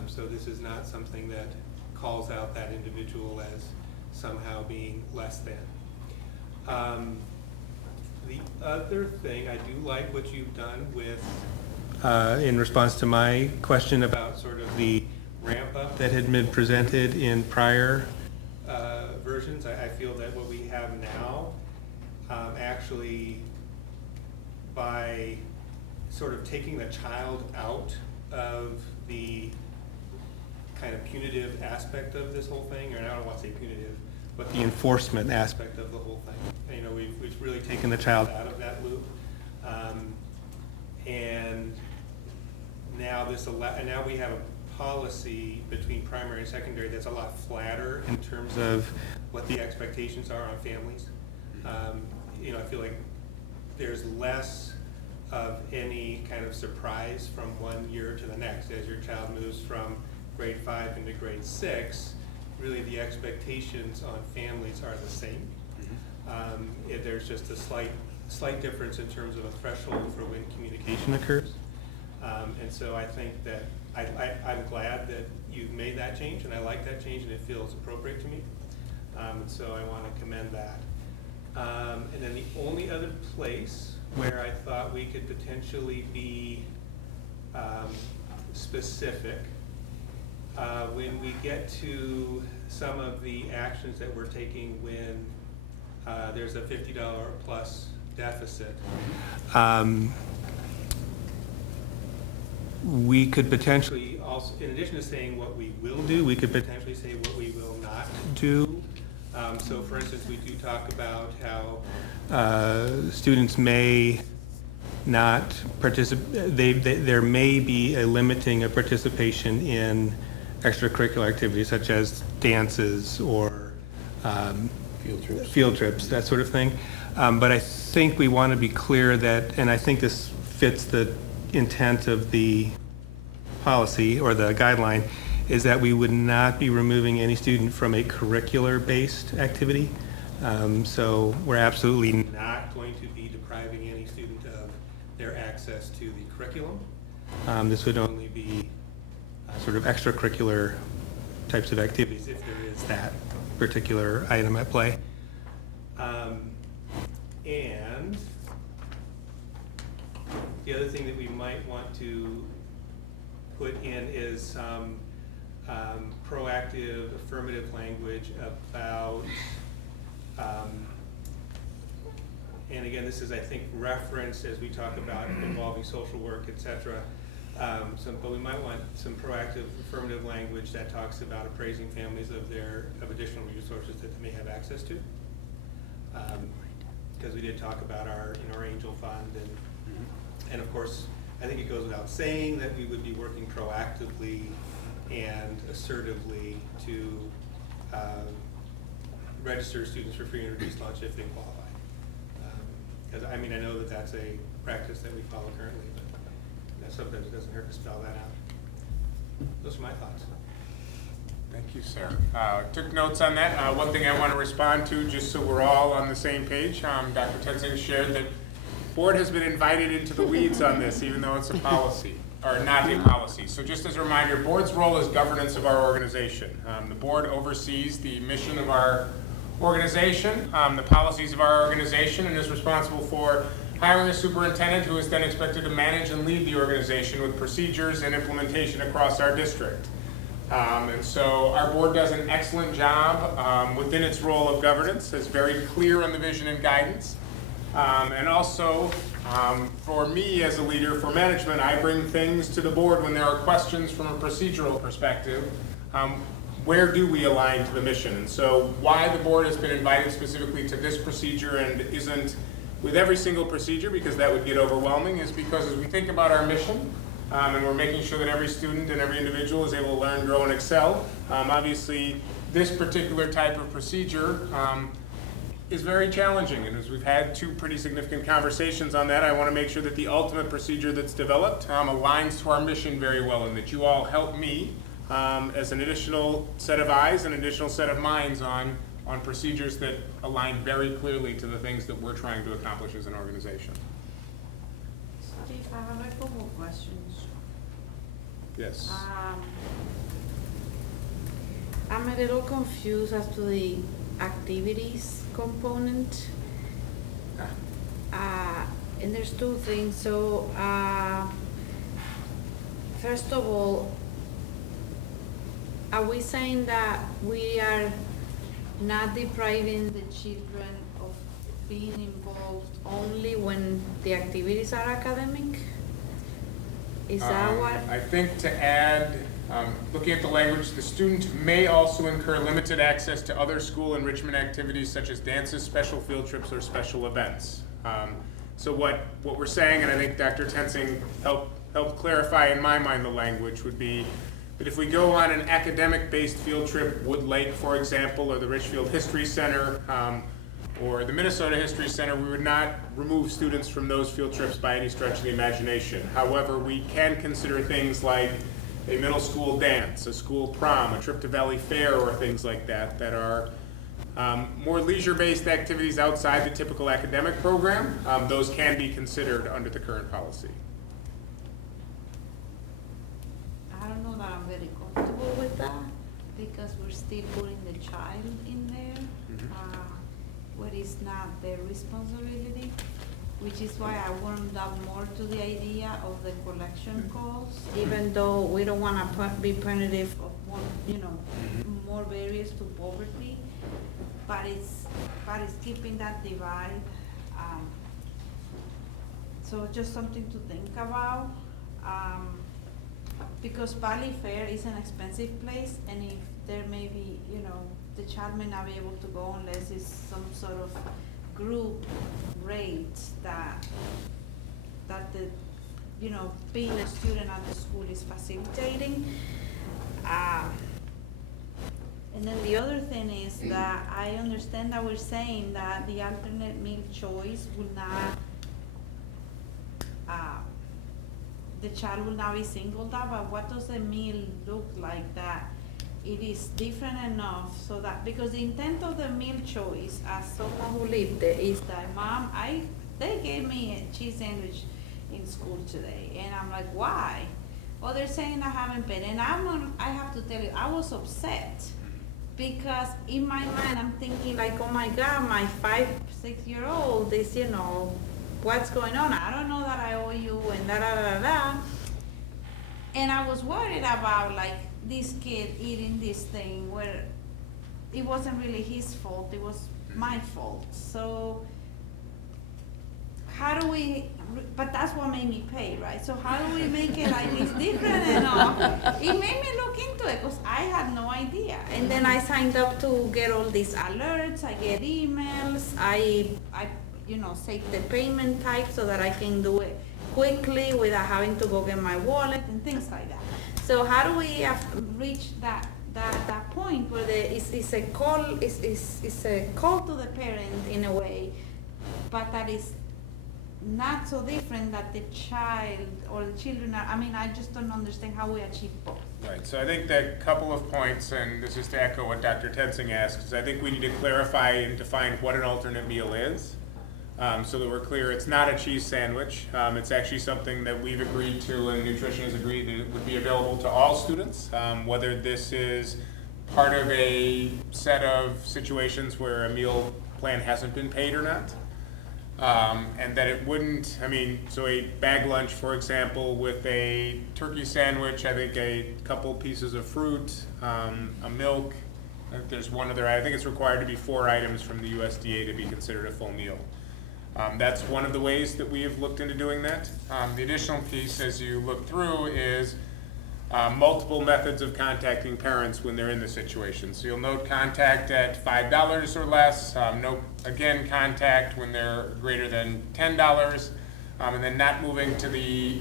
So this is not something that calls out that individual as somehow being less than. The other thing, I do like what you've done with, in response to my question about sort of the ramp up that had been presented in prior versions. I feel that what we have now actually, by sort of taking the child out of the kind of punitive aspect of this whole thing, or I don't want to say punitive, but the enforcement aspect of the whole thing. We've really taken the child out of that loop, and now we have a policy between primary and secondary that's a lot flatter in terms of what the expectations are on families. I feel like there's less of any kind of surprise from one year to the next. As your child moves from grade 5 into grade 6, really the expectations on families are the same. There's just a slight difference in terms of a threshold for when communication occurs. And so I think that I'm glad that you've made that change, and I like that change, and it feels appropriate to me. And so I want to commend that. And then the only other place where I thought we could potentially be specific, when we get to some of the actions that we're taking when there's a $50 plus deficit. We could potentially also, in addition to saying what we will do, we could potentially say what we will not do. So for instance, we do talk about how students may not participate, there may be a limiting of participation in extracurricular activities such as dances or field trips, that sort of thing. But I think we want to be clear that, and I think this fits the intent of the policy or the guideline, is that we would not be removing any student from a curricular-based activity. So we're absolutely not going to be depriving any student of their access to the curriculum. This would only be sort of extracurricular types of activities if there is that particular item at play. And the other thing that we might want to put in is some proactive, affirmative language about, and again, this is, I think, referenced as we talk about involving social work, et cetera. But we might want some proactive, affirmative language that talks about appraising families of additional resources that they may have access to. Because we did talk about our Angel Fund, and of course, I think it goes without saying that we would be working proactively and assertively to register students for free and reduced lunch if they qualify. Because I mean, I know that that's a practice that we follow currently, but sometimes it doesn't hurt to spell that out. Those are my thoughts. Thank you, sir. Took notes on that. One thing I want to respond to, just so we're all on the same page, Dr. Toensing shared that board has been invited into the weeds on this, even though it's a policy, or not a policy. So just as a reminder, board's role is governance of our organization. The board oversees the mission of our organization, the policies of our organization, and is responsible for hiring a superintendent who is then expected to manage and lead the organization with procedures and implementation across our district. And so our board does an excellent job within its role of governance. It's very clear on the vision and guidance. And also, for me as a leader, for management, I bring things to the board when there are questions from a procedural perspective. Where do we align to the mission? And so why the board has been invited specifically to this procedure and isn't with every single procedure, because that would get overwhelming, is because as we think about our mission, and we're making sure that every student and every individual is able to learn, grow, and excel. Obviously, this particular type of procedure is very challenging, and as we've had two pretty significant conversations on that, I want to make sure that the ultimate procedure that's developed aligns to our mission very well, and that you all help me as an additional set of eyes and additional set of minds on procedures that align very clearly to the things that we're trying to accomplish as an organization. Steve, I have a couple of questions. Yes. I'm a little confused as to the activities component. And there's two things. So, first of all, are we saying that we are not depriving the children of being involved only when the activities are academic? Is that what? I think to add, looking at the language, the student may also incur limited access to other school enrichment activities such as dances, special field trips, or special events. So what we're saying, and I think Dr. Toensing helped clarify in my mind the language, would be that if we go on an academic-based field trip, Wood Lake, for example, or the Richfield History Center, or the Minnesota History Center, we would not remove students from those field trips by any stretch of the imagination. However, we can consider things like a middle school dance, a school prom, a trip to Valley Fair, or things like that, that are more leisure-based activities outside the typical academic program. Those can be considered under the current policy. I don't know that I'm very comfortable with that, because we're still putting the child in there, where it's not their responsibility, which is why I warmed up more to the idea of the collection calls, even though we don't want to be punitive of more, more barriers to poverty, but it's keeping that divide So just something to think about. Because Valley Fair is an expensive place, and if there may be, the child may not be able to go unless it's some sort of group rate that the, being a student at the school is facilitating. And then the other thing is that I understand that we're saying that the alternate meal choice will not, the child will not be singled out, but what does a meal look like that it is different enough so that, because the intent of the meal choice, as someone who lived there, is that, Mom, they gave me a cheese sandwich in school today, and I'm like, why? Well, they're saying I haven't paid, and I have to tell you, I was upset, because in my mind, I'm thinking like, oh my God, my 5-6-year-old is, what's going on? I don't know that I owe you, and da. And I was worried about like this kid eating this thing where it wasn't really his fault, it was my fault. So how do we, but that's what made me pay, right? So how do we make it like it's different enough? It made me look into it because I had no idea. And then I signed up to get all these alerts, I get emails, I save the payment type so that I can do it quickly without having to go get my wallet and things like that. So how do we reach that point where it's a call, it's a call to the parent in a way, but that is not so different that the child or the children are, I just don't understand how we achieve both. Right, so I think that a couple of points, and this is to echo what Dr. Toensing asked, is I think we need to clarify and define what an alternate meal is. So that we're clear, it's not a cheese sandwich. It's actually something that we've agreed to, and nutrition has agreed that it would be available to all students, whether this is part of a set of situations where a meal plan hasn't been paid or not. And that it wouldn't, so a bag lunch, for example, with a turkey sandwich, I think a couple pieces of fruit, a milk, if there's one other, I think it's required to be 4 items from the USDA to be considered a full meal. That's one of the ways that we have looked into doing that. The additional piece, as you look through, is multiple methods of contacting parents when they're in the situation. So you'll note contact at $5 or less, note again contact when they're greater than $10, and then not moving to the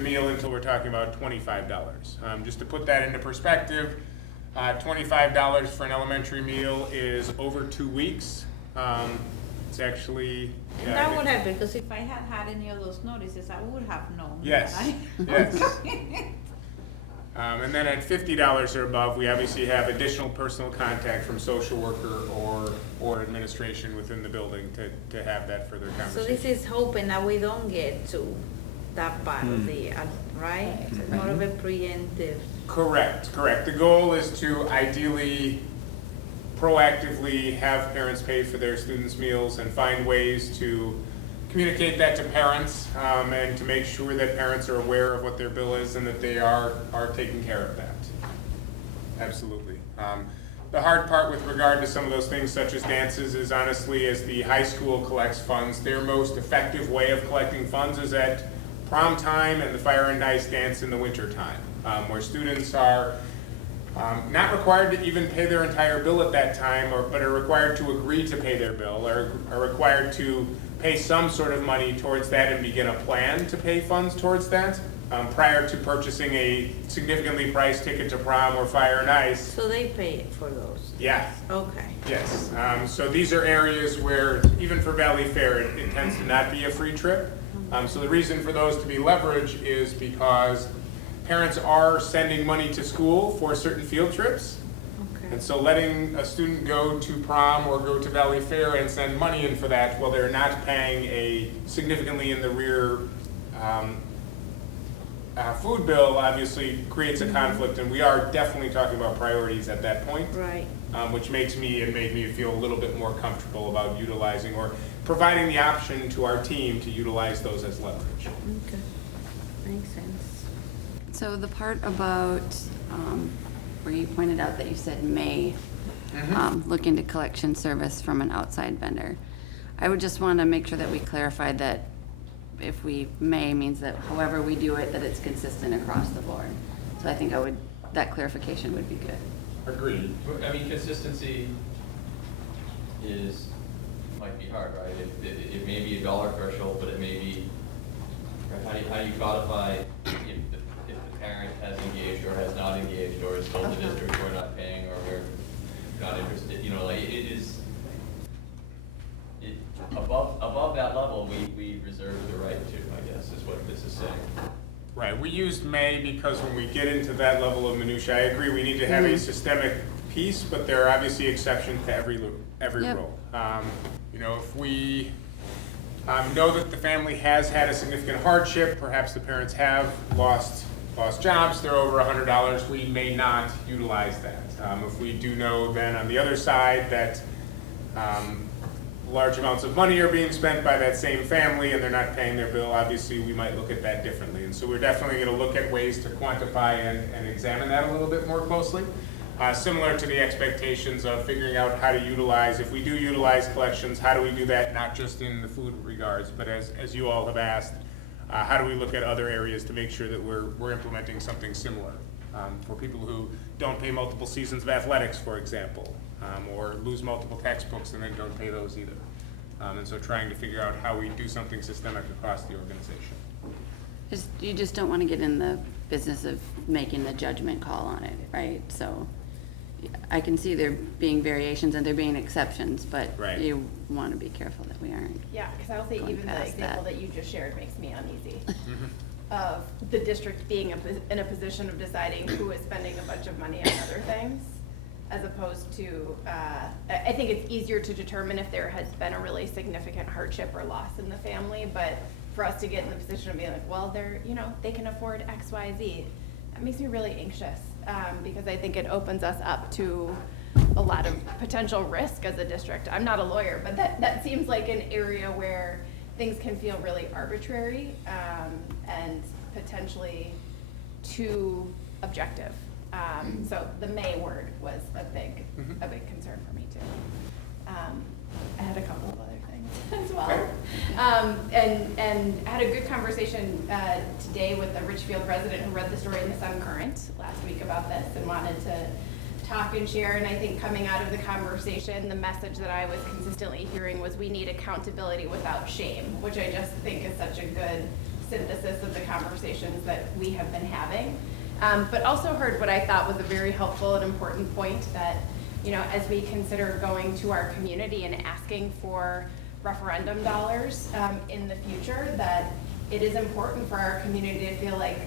meal until we're talking about $25. Just to put that into perspective, $25 for an elementary meal is over 2 weeks. It's actually... And that would have, because if I had had any of those notices, I would have known. Yes, yes. And then at $50 or above, we obviously have additional personal contact from social worker or administration within the building to have that further conversation. So this is hoping that we don't get to that part of the, right? It's more of a preemptive. Correct. The goal is to ideally proactively have parents pay for their students' meals and find ways to communicate that to parents and to make sure that parents are aware of what their bill is and that they are taking care of that. Absolutely. The hard part with regard to some of those things such as dances is honestly, as the high school collects funds, their most effective way of collecting funds is at prom time and the fire and ice dance in the winter time, where students are not required to even pay their entire bill at that time, but are required to agree to pay their bill, or are required to pay some sort of money towards that and begin a plan to pay funds towards that prior to purchasing a significantly priced ticket to prom or fire and ice. So they pay for those? Yeah. Okay. Yes. So these are areas where, even for Valley Fair, it tends to not be a free trip. So the reason for those to be leveraged is because parents are sending money to school for certain field trips. Okay. And so letting a student go to prom or go to Valley Fair and send money in for that while they're not paying a significantly in the rear food bill obviously creates a conflict, and we are definitely talking about priorities at that point. Right. Which made me feel a little bit more comfortable about utilizing or providing the option to our team to utilize those as leverage. Okay. Makes sense. So the part about where you pointed out that you said may look into collection service from an outside vendor, I would just want to make sure that we clarify that if we may means that however we do it, that it's consistent across the board. So I think that clarification would be good. Agreed. I mean, consistency might be hard, right? It may be a dollar threshold, but it may be, right, how do you codify if the parent has engaged or has not engaged, or has told the district we're not paying, or we're not interested, you know, like, above that level, we reserve the right to, I guess, is what this is saying. Right, we used may because when we get into that level of minutia, I agree, we need to have a systemic piece, but there are obviously exceptions to every Yep. rule. You know, if we know that the family has had a significant hardship, perhaps the parents have lost jobs, they're over $100, we may not utilize that. If we do know then on the other side that large amounts of money are being spent by that same family and they're not paying their bill, obviously we might look at that differently. And so we're definitely going to look at ways to quantify and examine that a little bit more closely. Similar to the expectations of figuring out how to utilize, if we do utilize collections, how do we do that not just in the food regards, but as you all have asked, how do we look at other areas to make sure that we're implementing something similar for people who don't pay multiple seasons of athletics, for example, or lose multiple textbooks and then don't pay those either. And so trying to figure out how we do something systemic across the organization. You just don't want to get in the business of making the judgment call on it, right? So I can see there being variations and there being exceptions, but Right. you want to be careful that we aren't. Yeah, because I'll say Going even the past example that. that you just shared makes me uneasy. Of the district being in a position of deciding who is spending a bunch of money on other things, as opposed to, I think it's easier to determine if there has been a really significant hardship or loss in the family, but for us to get in the position of being like, well, they can afford X, Y, Z, that makes me really anxious, because I think it opens us up to a lot of potential risk as a district. I'm not a lawyer, but that seems like an area where things can feel really arbitrary, and potentially too objective. So the may word was a big concern for me too. I had a couple of other things as well. And had a good conversation today with a Richfield resident who read the story in the Sun Current last week about this and wanted to talk and share. And I think coming out of the conversation, the message that I was consistently hearing was we need accountability without shame, which I just think is such a good synthesis of the conversations that we have been having. But also heard what I thought was a very helpful and important point that, as we consider going to our community and asking for referendum dollars in the future, that it is important for our community to feel like,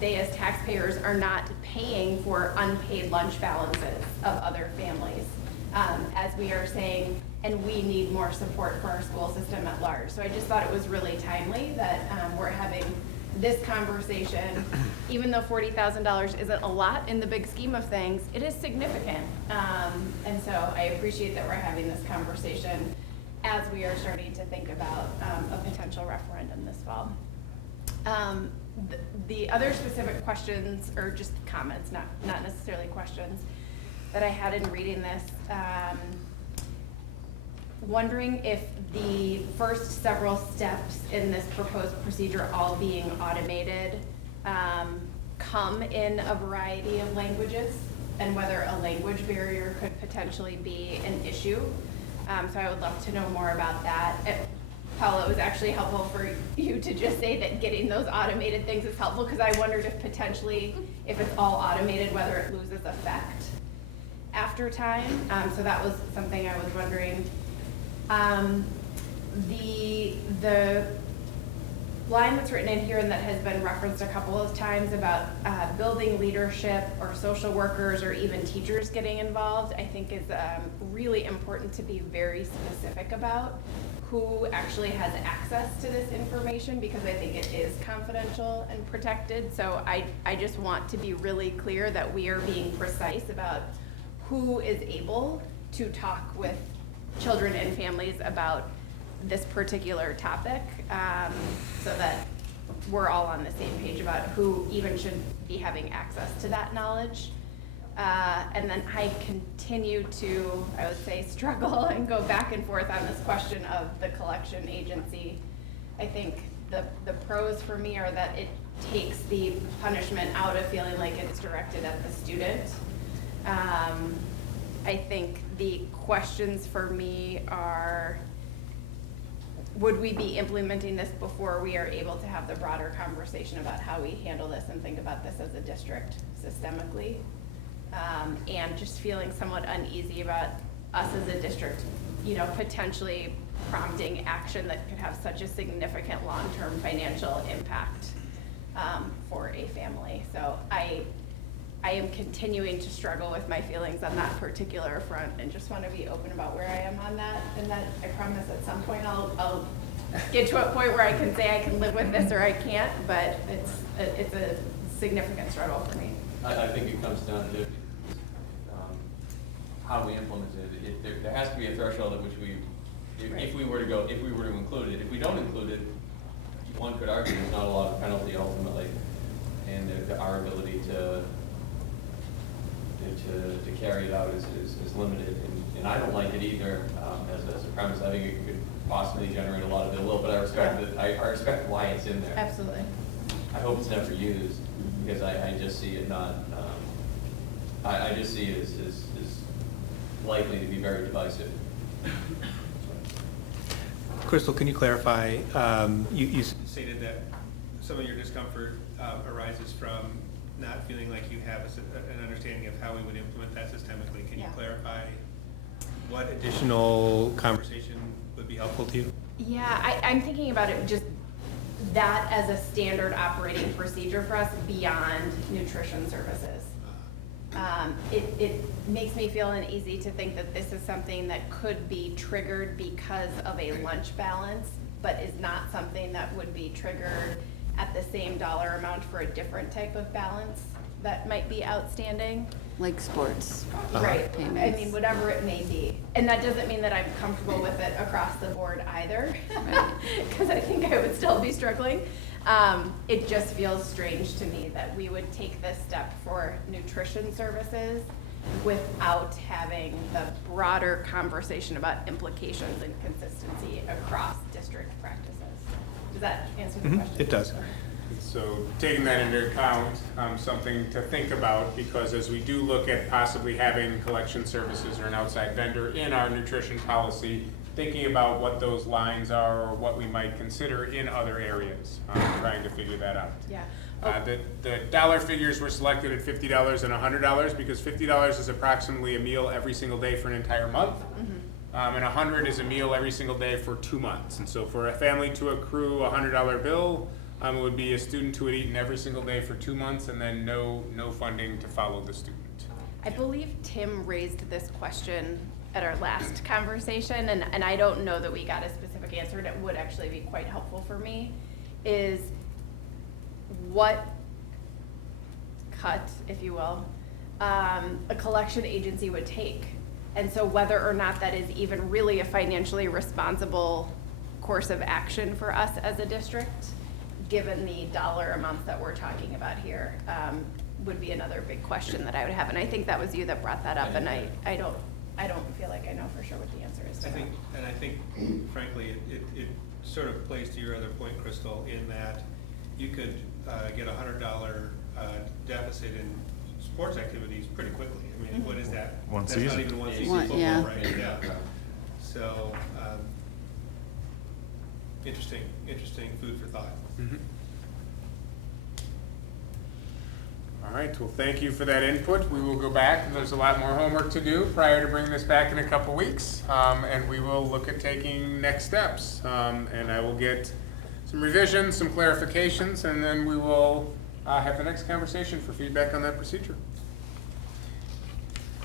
they as taxpayers are not paying for unpaid lunch balances of other families, as we are saying, and we need more support for our school system at large. So I just thought it was really timely that we're having this conversation. Even though $40,000 isn't a lot in the big scheme of things, it is significant. And so I appreciate that we're having this conversation as we are starting to think about a potential referendum this fall. The other specific questions, or just comments, not necessarily questions, that I had in reading this, wondering if the first several steps in this proposed procedure, all being automated, come in a variety of languages, and whether a language barrier could potentially be an issue. So I would love to know more about that. Paula, it was actually helpful for you to just say that getting those automated things is helpful, because I wondered if potentially, if it's all automated, whether it loses effect after time. So that was something I was wondering. The line that's written in here and that has been referenced a couple of times about building leadership or social workers or even teachers getting involved, I think is really important to be very specific about who actually has access to this information, because I think it is confidential and protected. So I just want to be really clear that we are being precise about who is able to talk with children and families about this particular topic, so that we're all on the same page about who even should be having access to that knowledge. And then I continue to, I would say, struggle and go back and forth on this question of the collection agency. I think the pros for me are that it takes the punishment out of feeling like it's directed at the student. I think the questions for me are, would we be implementing this before we are able to have the broader conversation about how we handle this and think about this as a district systemically? And just feeling somewhat uneasy about us as a district, you know, potentially prompting action that could have such a significant long-term financial impact for a family. So I am continuing to struggle with my feelings on that particular front, and just want to be open about where I am on that. And that I promise at some point I'll get to a point where I can say I can live with this or I can't, but it's a significant struggle for me. I think it comes down to how we implement it. There has to be a threshold at which if we were to include it. If we don't include it, one could argue there's not a lot of penalty ultimately, and our ability to carry it out is limited. And I don't like it either as a premise. I think it could possibly generate a lot of ill will, but I respect why it's in there. Absolutely. I hope it's never used, because I just see it not. I just see it as likely to be very divisive. Crystal, can you clarify, you stated that some of your discomfort arises from not feeling like you have an understanding of how we would implement that systemically. Can you clarify what additional conversation would be helpful to you? Yeah, I'm thinking about it just that as a standard operating procedure for us beyond nutrition services. It makes me feel uneasy to think that this is something that could be triggered because of a lunch balance, but is not something that would be triggered at the same dollar amount for a different type of balance that might be outstanding. Like sports. Right, payments. I mean, whatever it may be. And that doesn't mean that I'm comfortable with it across the board either, because I think I would still be struggling. It just feels strange to me that we would take this step for nutrition services without having the broader conversation about implications and consistency across district practices. Does that answer the question? It does. So taking that into account, something to think about, because as we do look at possibly having collection services or an outside vendor in our nutrition policy, thinking about what those lines are or what we might consider in other areas, trying to figure that out. Yeah. The dollar figures were selected at $50 and $100 because $50 is approximately a meal every single day for an entire month. And 100 is a meal every single day for 2 months. And so for a family to accrue a $100 bill, it would be a student who had eaten every single day for 2 months, and then no funding to follow the student. I believe Tim raised this question at our last conversation, and I don't know that we got a specific answer, and it would actually be quite helpful for me, is what cut, if you will, a collection agency would take. And so whether or not that is even really a financially responsible course of action for us as a district, given the dollar amounts that we're talking about here, would be another big question that I would have. And I think that was you that brought that up, and I don't feel like I know for sure what the answer is to that. I think, frankly, it sort of plays to your other point, Crystal, in that you could get a $100 deficit in sports activities pretty quickly. I mean, what is that? One That's season. not even one season One, football, yeah. right? Yeah. So, interesting food for thought. All right, well, thank you for that input. We will go back, and there's a lot more homework to do prior to bringing this back in a couple weeks. And we will look at taking next steps. And I will get some revisions, some clarifications, and then we will have the next conversation for feedback on that procedure.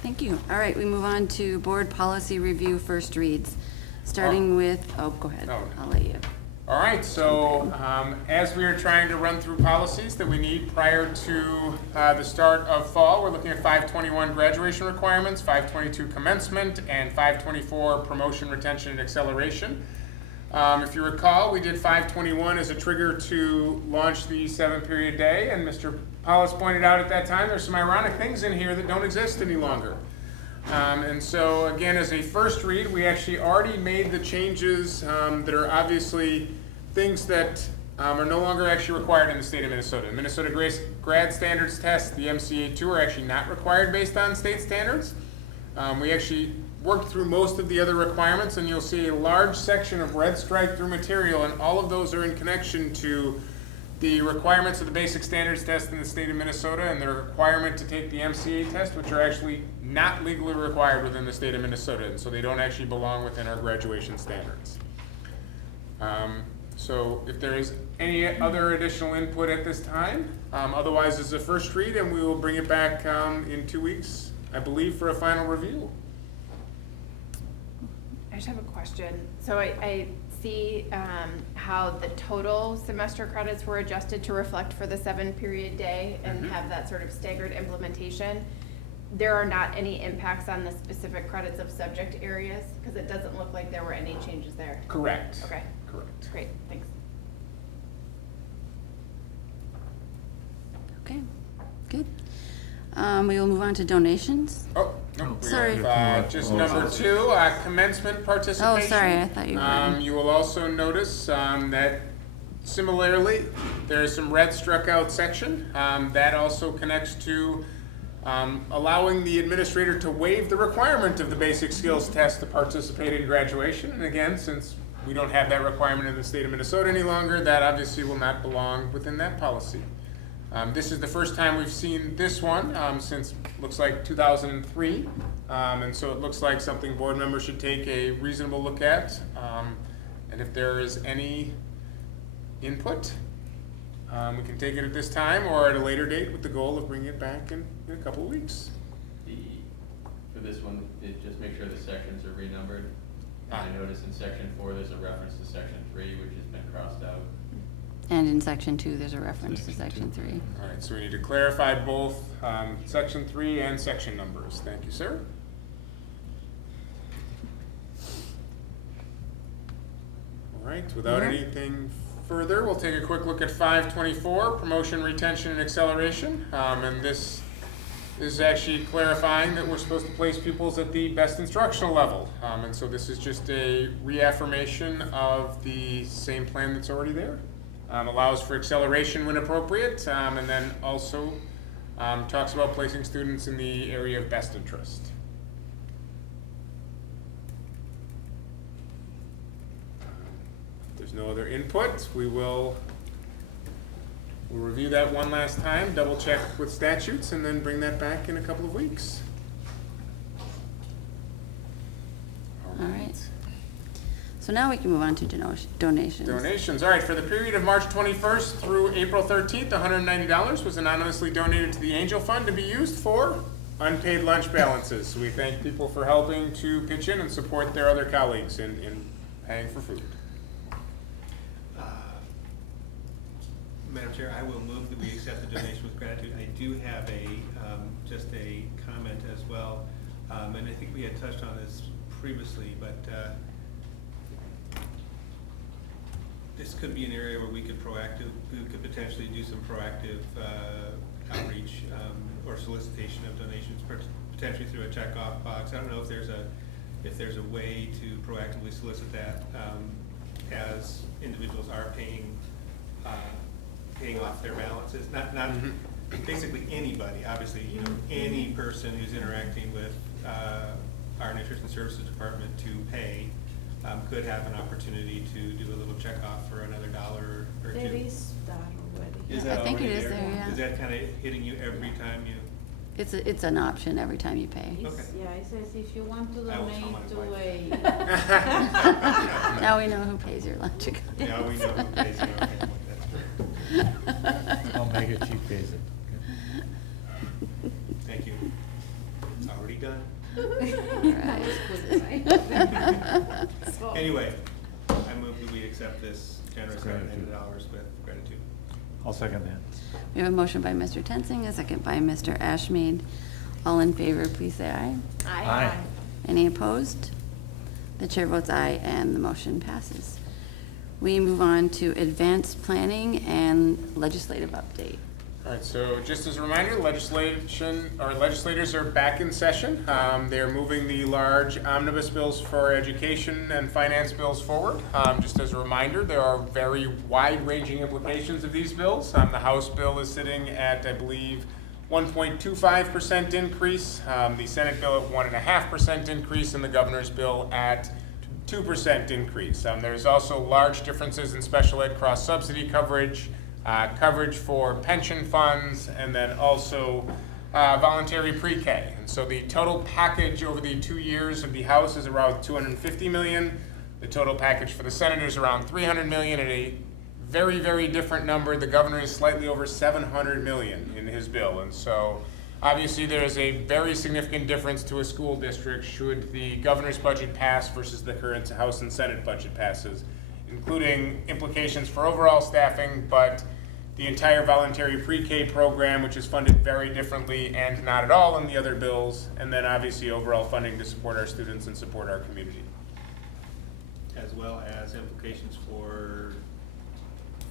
Thank you. All right, we move on to board policy review first reads, starting with, go ahead. No. I'll let you. All right, so as we are trying to run through policies that we need prior to the start of fall, we're looking at 521 graduation requirements, 522 commencement, and 524 promotion, retention, and acceleration. If you recall, we did 521 as a trigger to launch the 7-period day, and Mr. Pollis pointed out at that time there's some ironic things in here that don't exist any longer. And so again, as a first read, we actually already made the changes that are obviously things that are no longer actually required in the state of Minnesota. The Minnesota grad standards test, the MCA2, are actually not required based on state standards. We actually worked through most of the other requirements, and you'll see a large section of red stripe through material, and all of those are in connection to the requirements of the basic standards test in the state of Minnesota and the requirement to take the MCA test, which are actually not legally required within the state of Minnesota, and so they don't actually belong within our graduation standards. So if there is any other additional input at this time, otherwise this is a first read, and we will bring it back in 2 weeks, I believe, for a final review. I just have a question. So I see how the total semester credits were adjusted to reflect for the 7-period day and have that sort of staggered implementation. There are not any impacts on the specific credits of subject areas, because it doesn't look like there were any changes there. Correct. Okay, Correct. great, thanks. Okay, good. We will move on to donations. Oh, no, we Sorry. have, just number 2, commencement participation. Oh, sorry, I thought you were. You will also notice that similarly, there is some red struck out section. That also connects to allowing the administrator to waive the requirement of the basic skills test to participate in graduation. And again, since we don't have that requirement in the state of Minnesota any longer, that obviously will not belong within that policy. This is the first time we've seen this one since, looks like 2003, and so it looks like something board members should take a reasonable look at. And if there is any input, we can take it at this time or at a later date with the goal of bringing it back in a couple of weeks. For this one, just make sure the sections are renumbered. I noticed in section 4, there's a reference to section 3, which has been crossed out. And in section 2, there's a reference to section 3. All right, so we need to clarify both section 3 and section numbers. Thank you, sir. All right, without anything further, we'll take a quick look at 524, promotion, retention, and acceleration. And this is actually clarifying that we're supposed to place pupils at the best instructional level. And so this is just a reaffirmation of the same plan that's already there. Allows for acceleration when appropriate, and then also talks about placing students in the area of best interest. If there's no other input, we'll review that one last time, double check with statutes, and then bring that back in a couple of weeks. All right. So now we can move on to donations. Donations. All right, for the period of March 21st through April 13th, $190 was anonymously donated to the Angel Fund to be used for unpaid lunch balances. So we thank people for helping to pitch in and support their other colleagues in paying for food. Madam Chair, I will move that we accept the donation with gratitude. I do have just a comment as well, and I think we had touched on this previously, but this could be an area where we could potentially do some proactive outreach or solicitation of donations, potentially through a checkoff box. I don't know if there's a way to proactively solicit that as individuals are paying off their balances. Not basically anybody. Obviously, any person who's interacting with our Nutrition Services Department to pay. Could have an opportunity to do a little checkoff for another $1 or $2. There is that already. Is I that think it already is there, yeah. Is that kind of hitting you every time you? It's an option every time you pay. Okay. Yeah, it says if you want to I will tell donate my to wife. a. Now we know who pays your lunch account. Now we know who pays you. Okay, I'll make it, she pays it. thank you. It's already done. Anyway, I move that we accept this generous $190 with gratitude. I'll second that. We have a motion by Mr. Toensing, a second by Mr. Ashmead. All in favor, please say aye. Aye. Any opposed? The chair votes aye, and the motion passes. We move on to advanced planning and legislative update. All right, so just as a reminder, legislators are back in session. They're moving the large omnibus bills for education and finance bills forward. Just as a reminder, there are very wide-ranging implications of these bills. The House bill is sitting at, I believe, 1.25% increase, the Senate bill at 1.5% increase, and the governor's bill at 2% increase. There's also large differences in special ed cross-subsidy coverage, coverage for pension funds, and then also voluntary pre-K. And so the total package over the 2 years of the House is around $250 million. The total package for the Senate is around $300 million, and a very, very different number. The governor is slightly over $700 million in his bill. And so obviously there is a very significant difference to a school district should the governor's budget pass versus the current House and Senate budget passes, including implications for overall staffing, but the entire voluntary pre-K program, which is funded very differently and not at all in the other bills, and then obviously overall funding to support our students and support our community. As well as implications for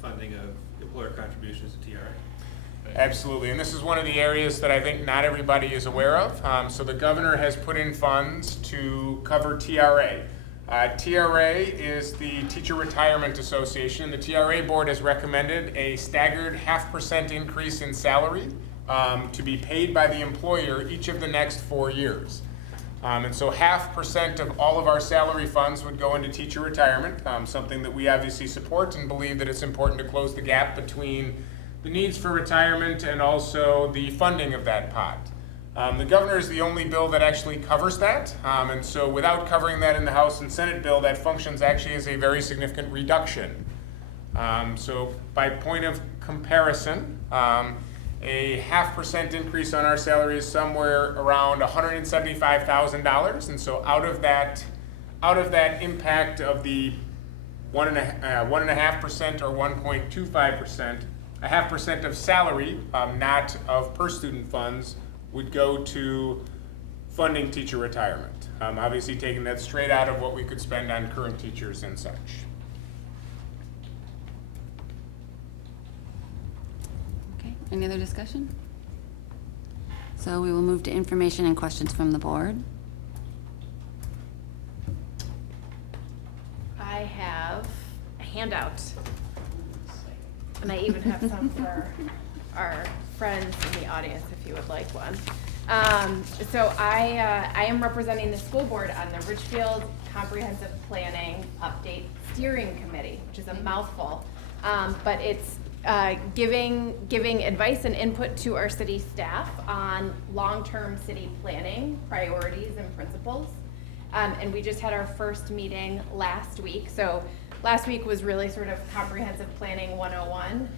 funding of employer contributions to TRA. Absolutely, and this is one of the areas that I think not everybody is aware of. So the governor has put in funds to cover TRA. TRA is the Teacher Retirement Association. The TRA board has recommended a staggered 0.5% increase in salary to be paid by the employer each of the next 4 years. And so 0.5% of all of our salary funds would go into teacher retirement, something that we obviously support and believe that it's important to close the gap between the needs for retirement and also the funding of that pot. The governor is the only bill that actually covers that, and so without covering that in the House and Senate bill, that functions actually as a very significant reduction. So by point of comparison, a 0.5% increase on our salary is somewhere around $175,000, and so out of that impact of the 1.5% or 1.25%, 0.5% of salary, not of per student funds, would go to funding teacher retirement. Obviously taking that straight out of what we could spend on current teachers and such. Okay, any other discussion? So we will move to information and questions from the board. I have a handout. And I even have some for our friends in the audience if you would like one. So I am representing the school board on the Richfield Comprehensive Planning Update Steering Committee, which is a mouthful. But it's giving advice and input to our city staff on long-term city planning priorities and principles. And we just had our first meeting last week. So last week was really sort of comprehensive planning 101,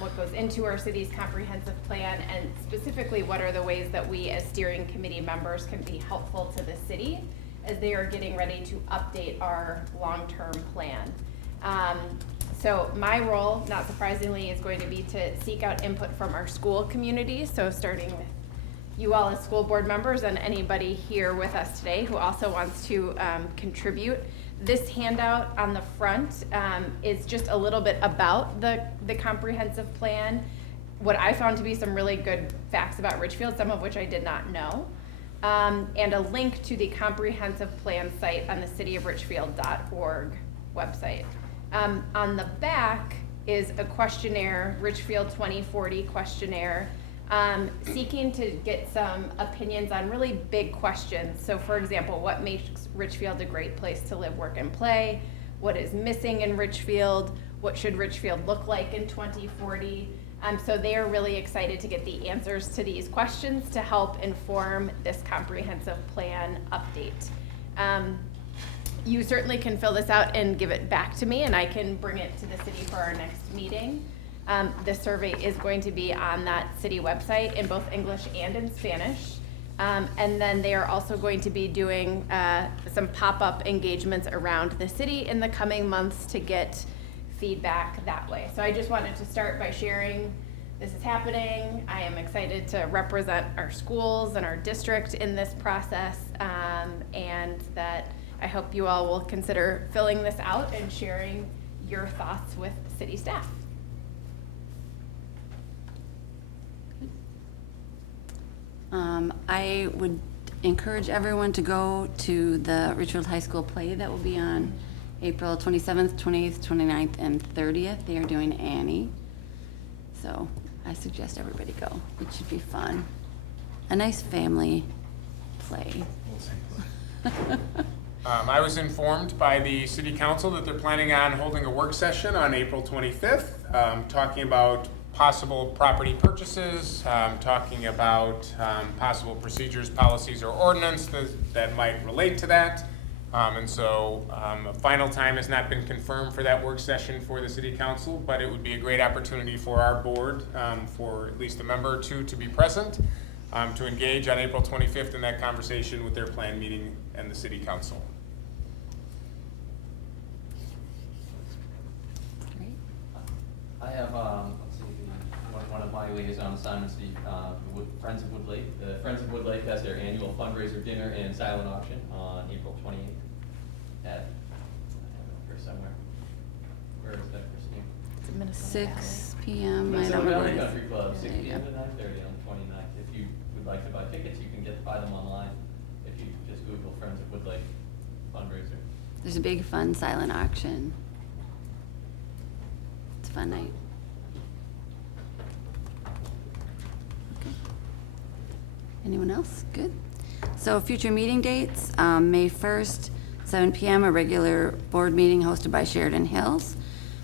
what goes into our city's comprehensive plan, and specifically what are the ways that we as steering committee members can be helpful to the city as they are getting ready to update our long-term plan. So my role, not surprisingly, is going to be to seek out input from our school community, so starting with you all as school board members and anybody here with us today who also wants to contribute. This handout on the front is just a little bit about the comprehensive plan, what I found to be some really good facts about Richfield, some of which I did not know, and a link to the comprehensive plan site on the cityofrichfield.org website. On the back is a questionnaire, Richfield 2040 questionnaire, seeking to get some opinions on really big questions. So for example, what makes Richfield a great place to live, work, and play? What is missing in Richfield? What should Richfield look like in 2040? So they are really excited to get the answers to these questions to help inform this comprehensive plan update. You certainly can fill this out and give it back to me, and I can bring it to the city for our next meeting. The survey is going to be on that city website in both English and in Spanish. And then they are also going to be doing some pop-up engagements around the city in the coming months to get feedback that way. So I just wanted to start by sharing this is happening. I am excited to represent our schools and our district in this process, and that I hope you all will consider filling this out and sharing your thoughts with city staff. I would encourage everyone to go to the Richfield High School play that will be on April 27th, 28th, 29th, and 30th. They are doing Annie. So I suggest everybody go. It should be fun. A nice family play. I was informed by the city council that they're planning on holding a work session on April 25th, talking about possible property purchases, talking about possible procedures, policies, or ordinance that might relate to that. And so a final time has not been confirmed for that work session for the city council, but it would be a great opportunity for our board, for at least a member or two to be present, to engage on April 25th in that conversation with their planned meeting and the city council. Great. I have, let's see, one of my liaison assignments, the Friends of Wood Lake. The Friends of Wood Lake has their annual fundraiser dinner and silent auction on April 28th at, I have it here somewhere. Where is that, Christine? 6 p.m. I Minnesota don't Valley remember. Country Club, There 6 you p.m. go. to 9:30 on the 29th. If you would like to buy tickets, you can buy them online. If you just Google Friends of Wood Lake fundraiser. There's a big fun silent auction. It's a fun night. Okay. Anyone else? Good. So future meeting dates, May 1st, 7 p.m., a regular board meeting hosted by Sheridan Hills.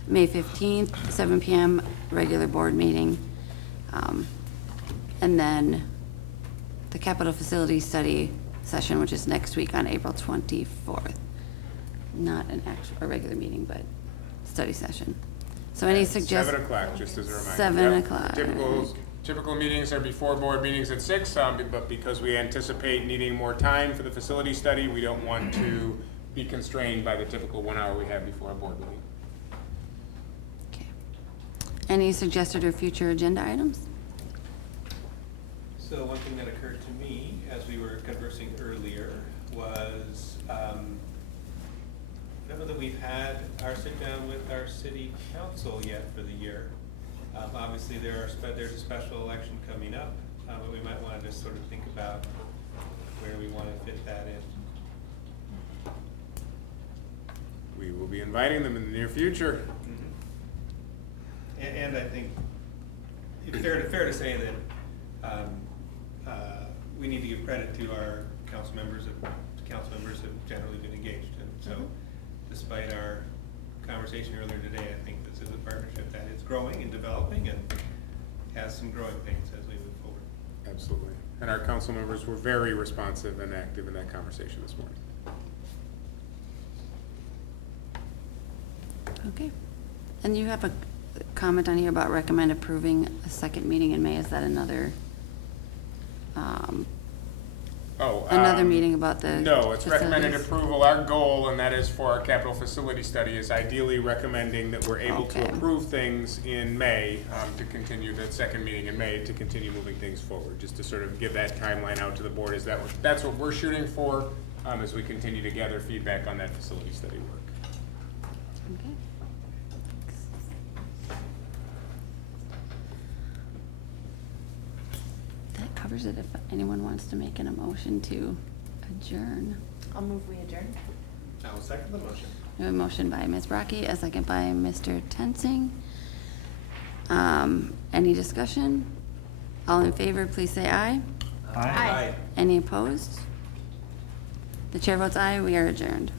May 15th, 7 p.m., regular board meeting. And then the capital facility study session, which is next week on April 24th. Not a regular meeting, but study session. So any 7 o'clock, just as a reminder. 7 Yep. o'clock. Typical meetings are before board meetings at 6, but because we anticipate needing more time for the facility study, we don't want to be constrained by the typical 1 hour we have before a board meeting. Okay. Any suggested or future agenda items? So one thing that occurred to me as we were conversing earlier was, I don't know that we've had our sit down with our city council yet for the year. Obviously there's a special election coming up, but we might want to just sort of think about where we want to fit that in. We will be inviting them in the near future. And I think it's fair to say that we need to give credit to our council members. Council members have generally been engaged, and so despite our conversation earlier today, I think this is a partnership that is growing and developing and has some growing pains as we move forward. Absolutely. And our council members were very responsive and active in that conversation this morning. Okay. And you have a comment on here about recommend approving a second meeting in May. Is that another meeting about the No, it's recommended facilities? approval. Our goal, and that is for our capital facility study, is ideally recommending that we're able to Okay. approve things in May, to continue that second meeting in May, to continue moving things forward, just to sort of give that timeline out to the board. That's what we're shooting for, as we continue to gather feedback on that facility study work. Okay. That covers it. If anyone wants to make an emotion to adjourn. I'll move we adjourn. I will second the motion. We have a motion by Ms. Brakke, a second by Mr. Toensing. Any discussion? All in favor, please say aye. Aye. Any opposed? The chair votes aye. We are adjourned.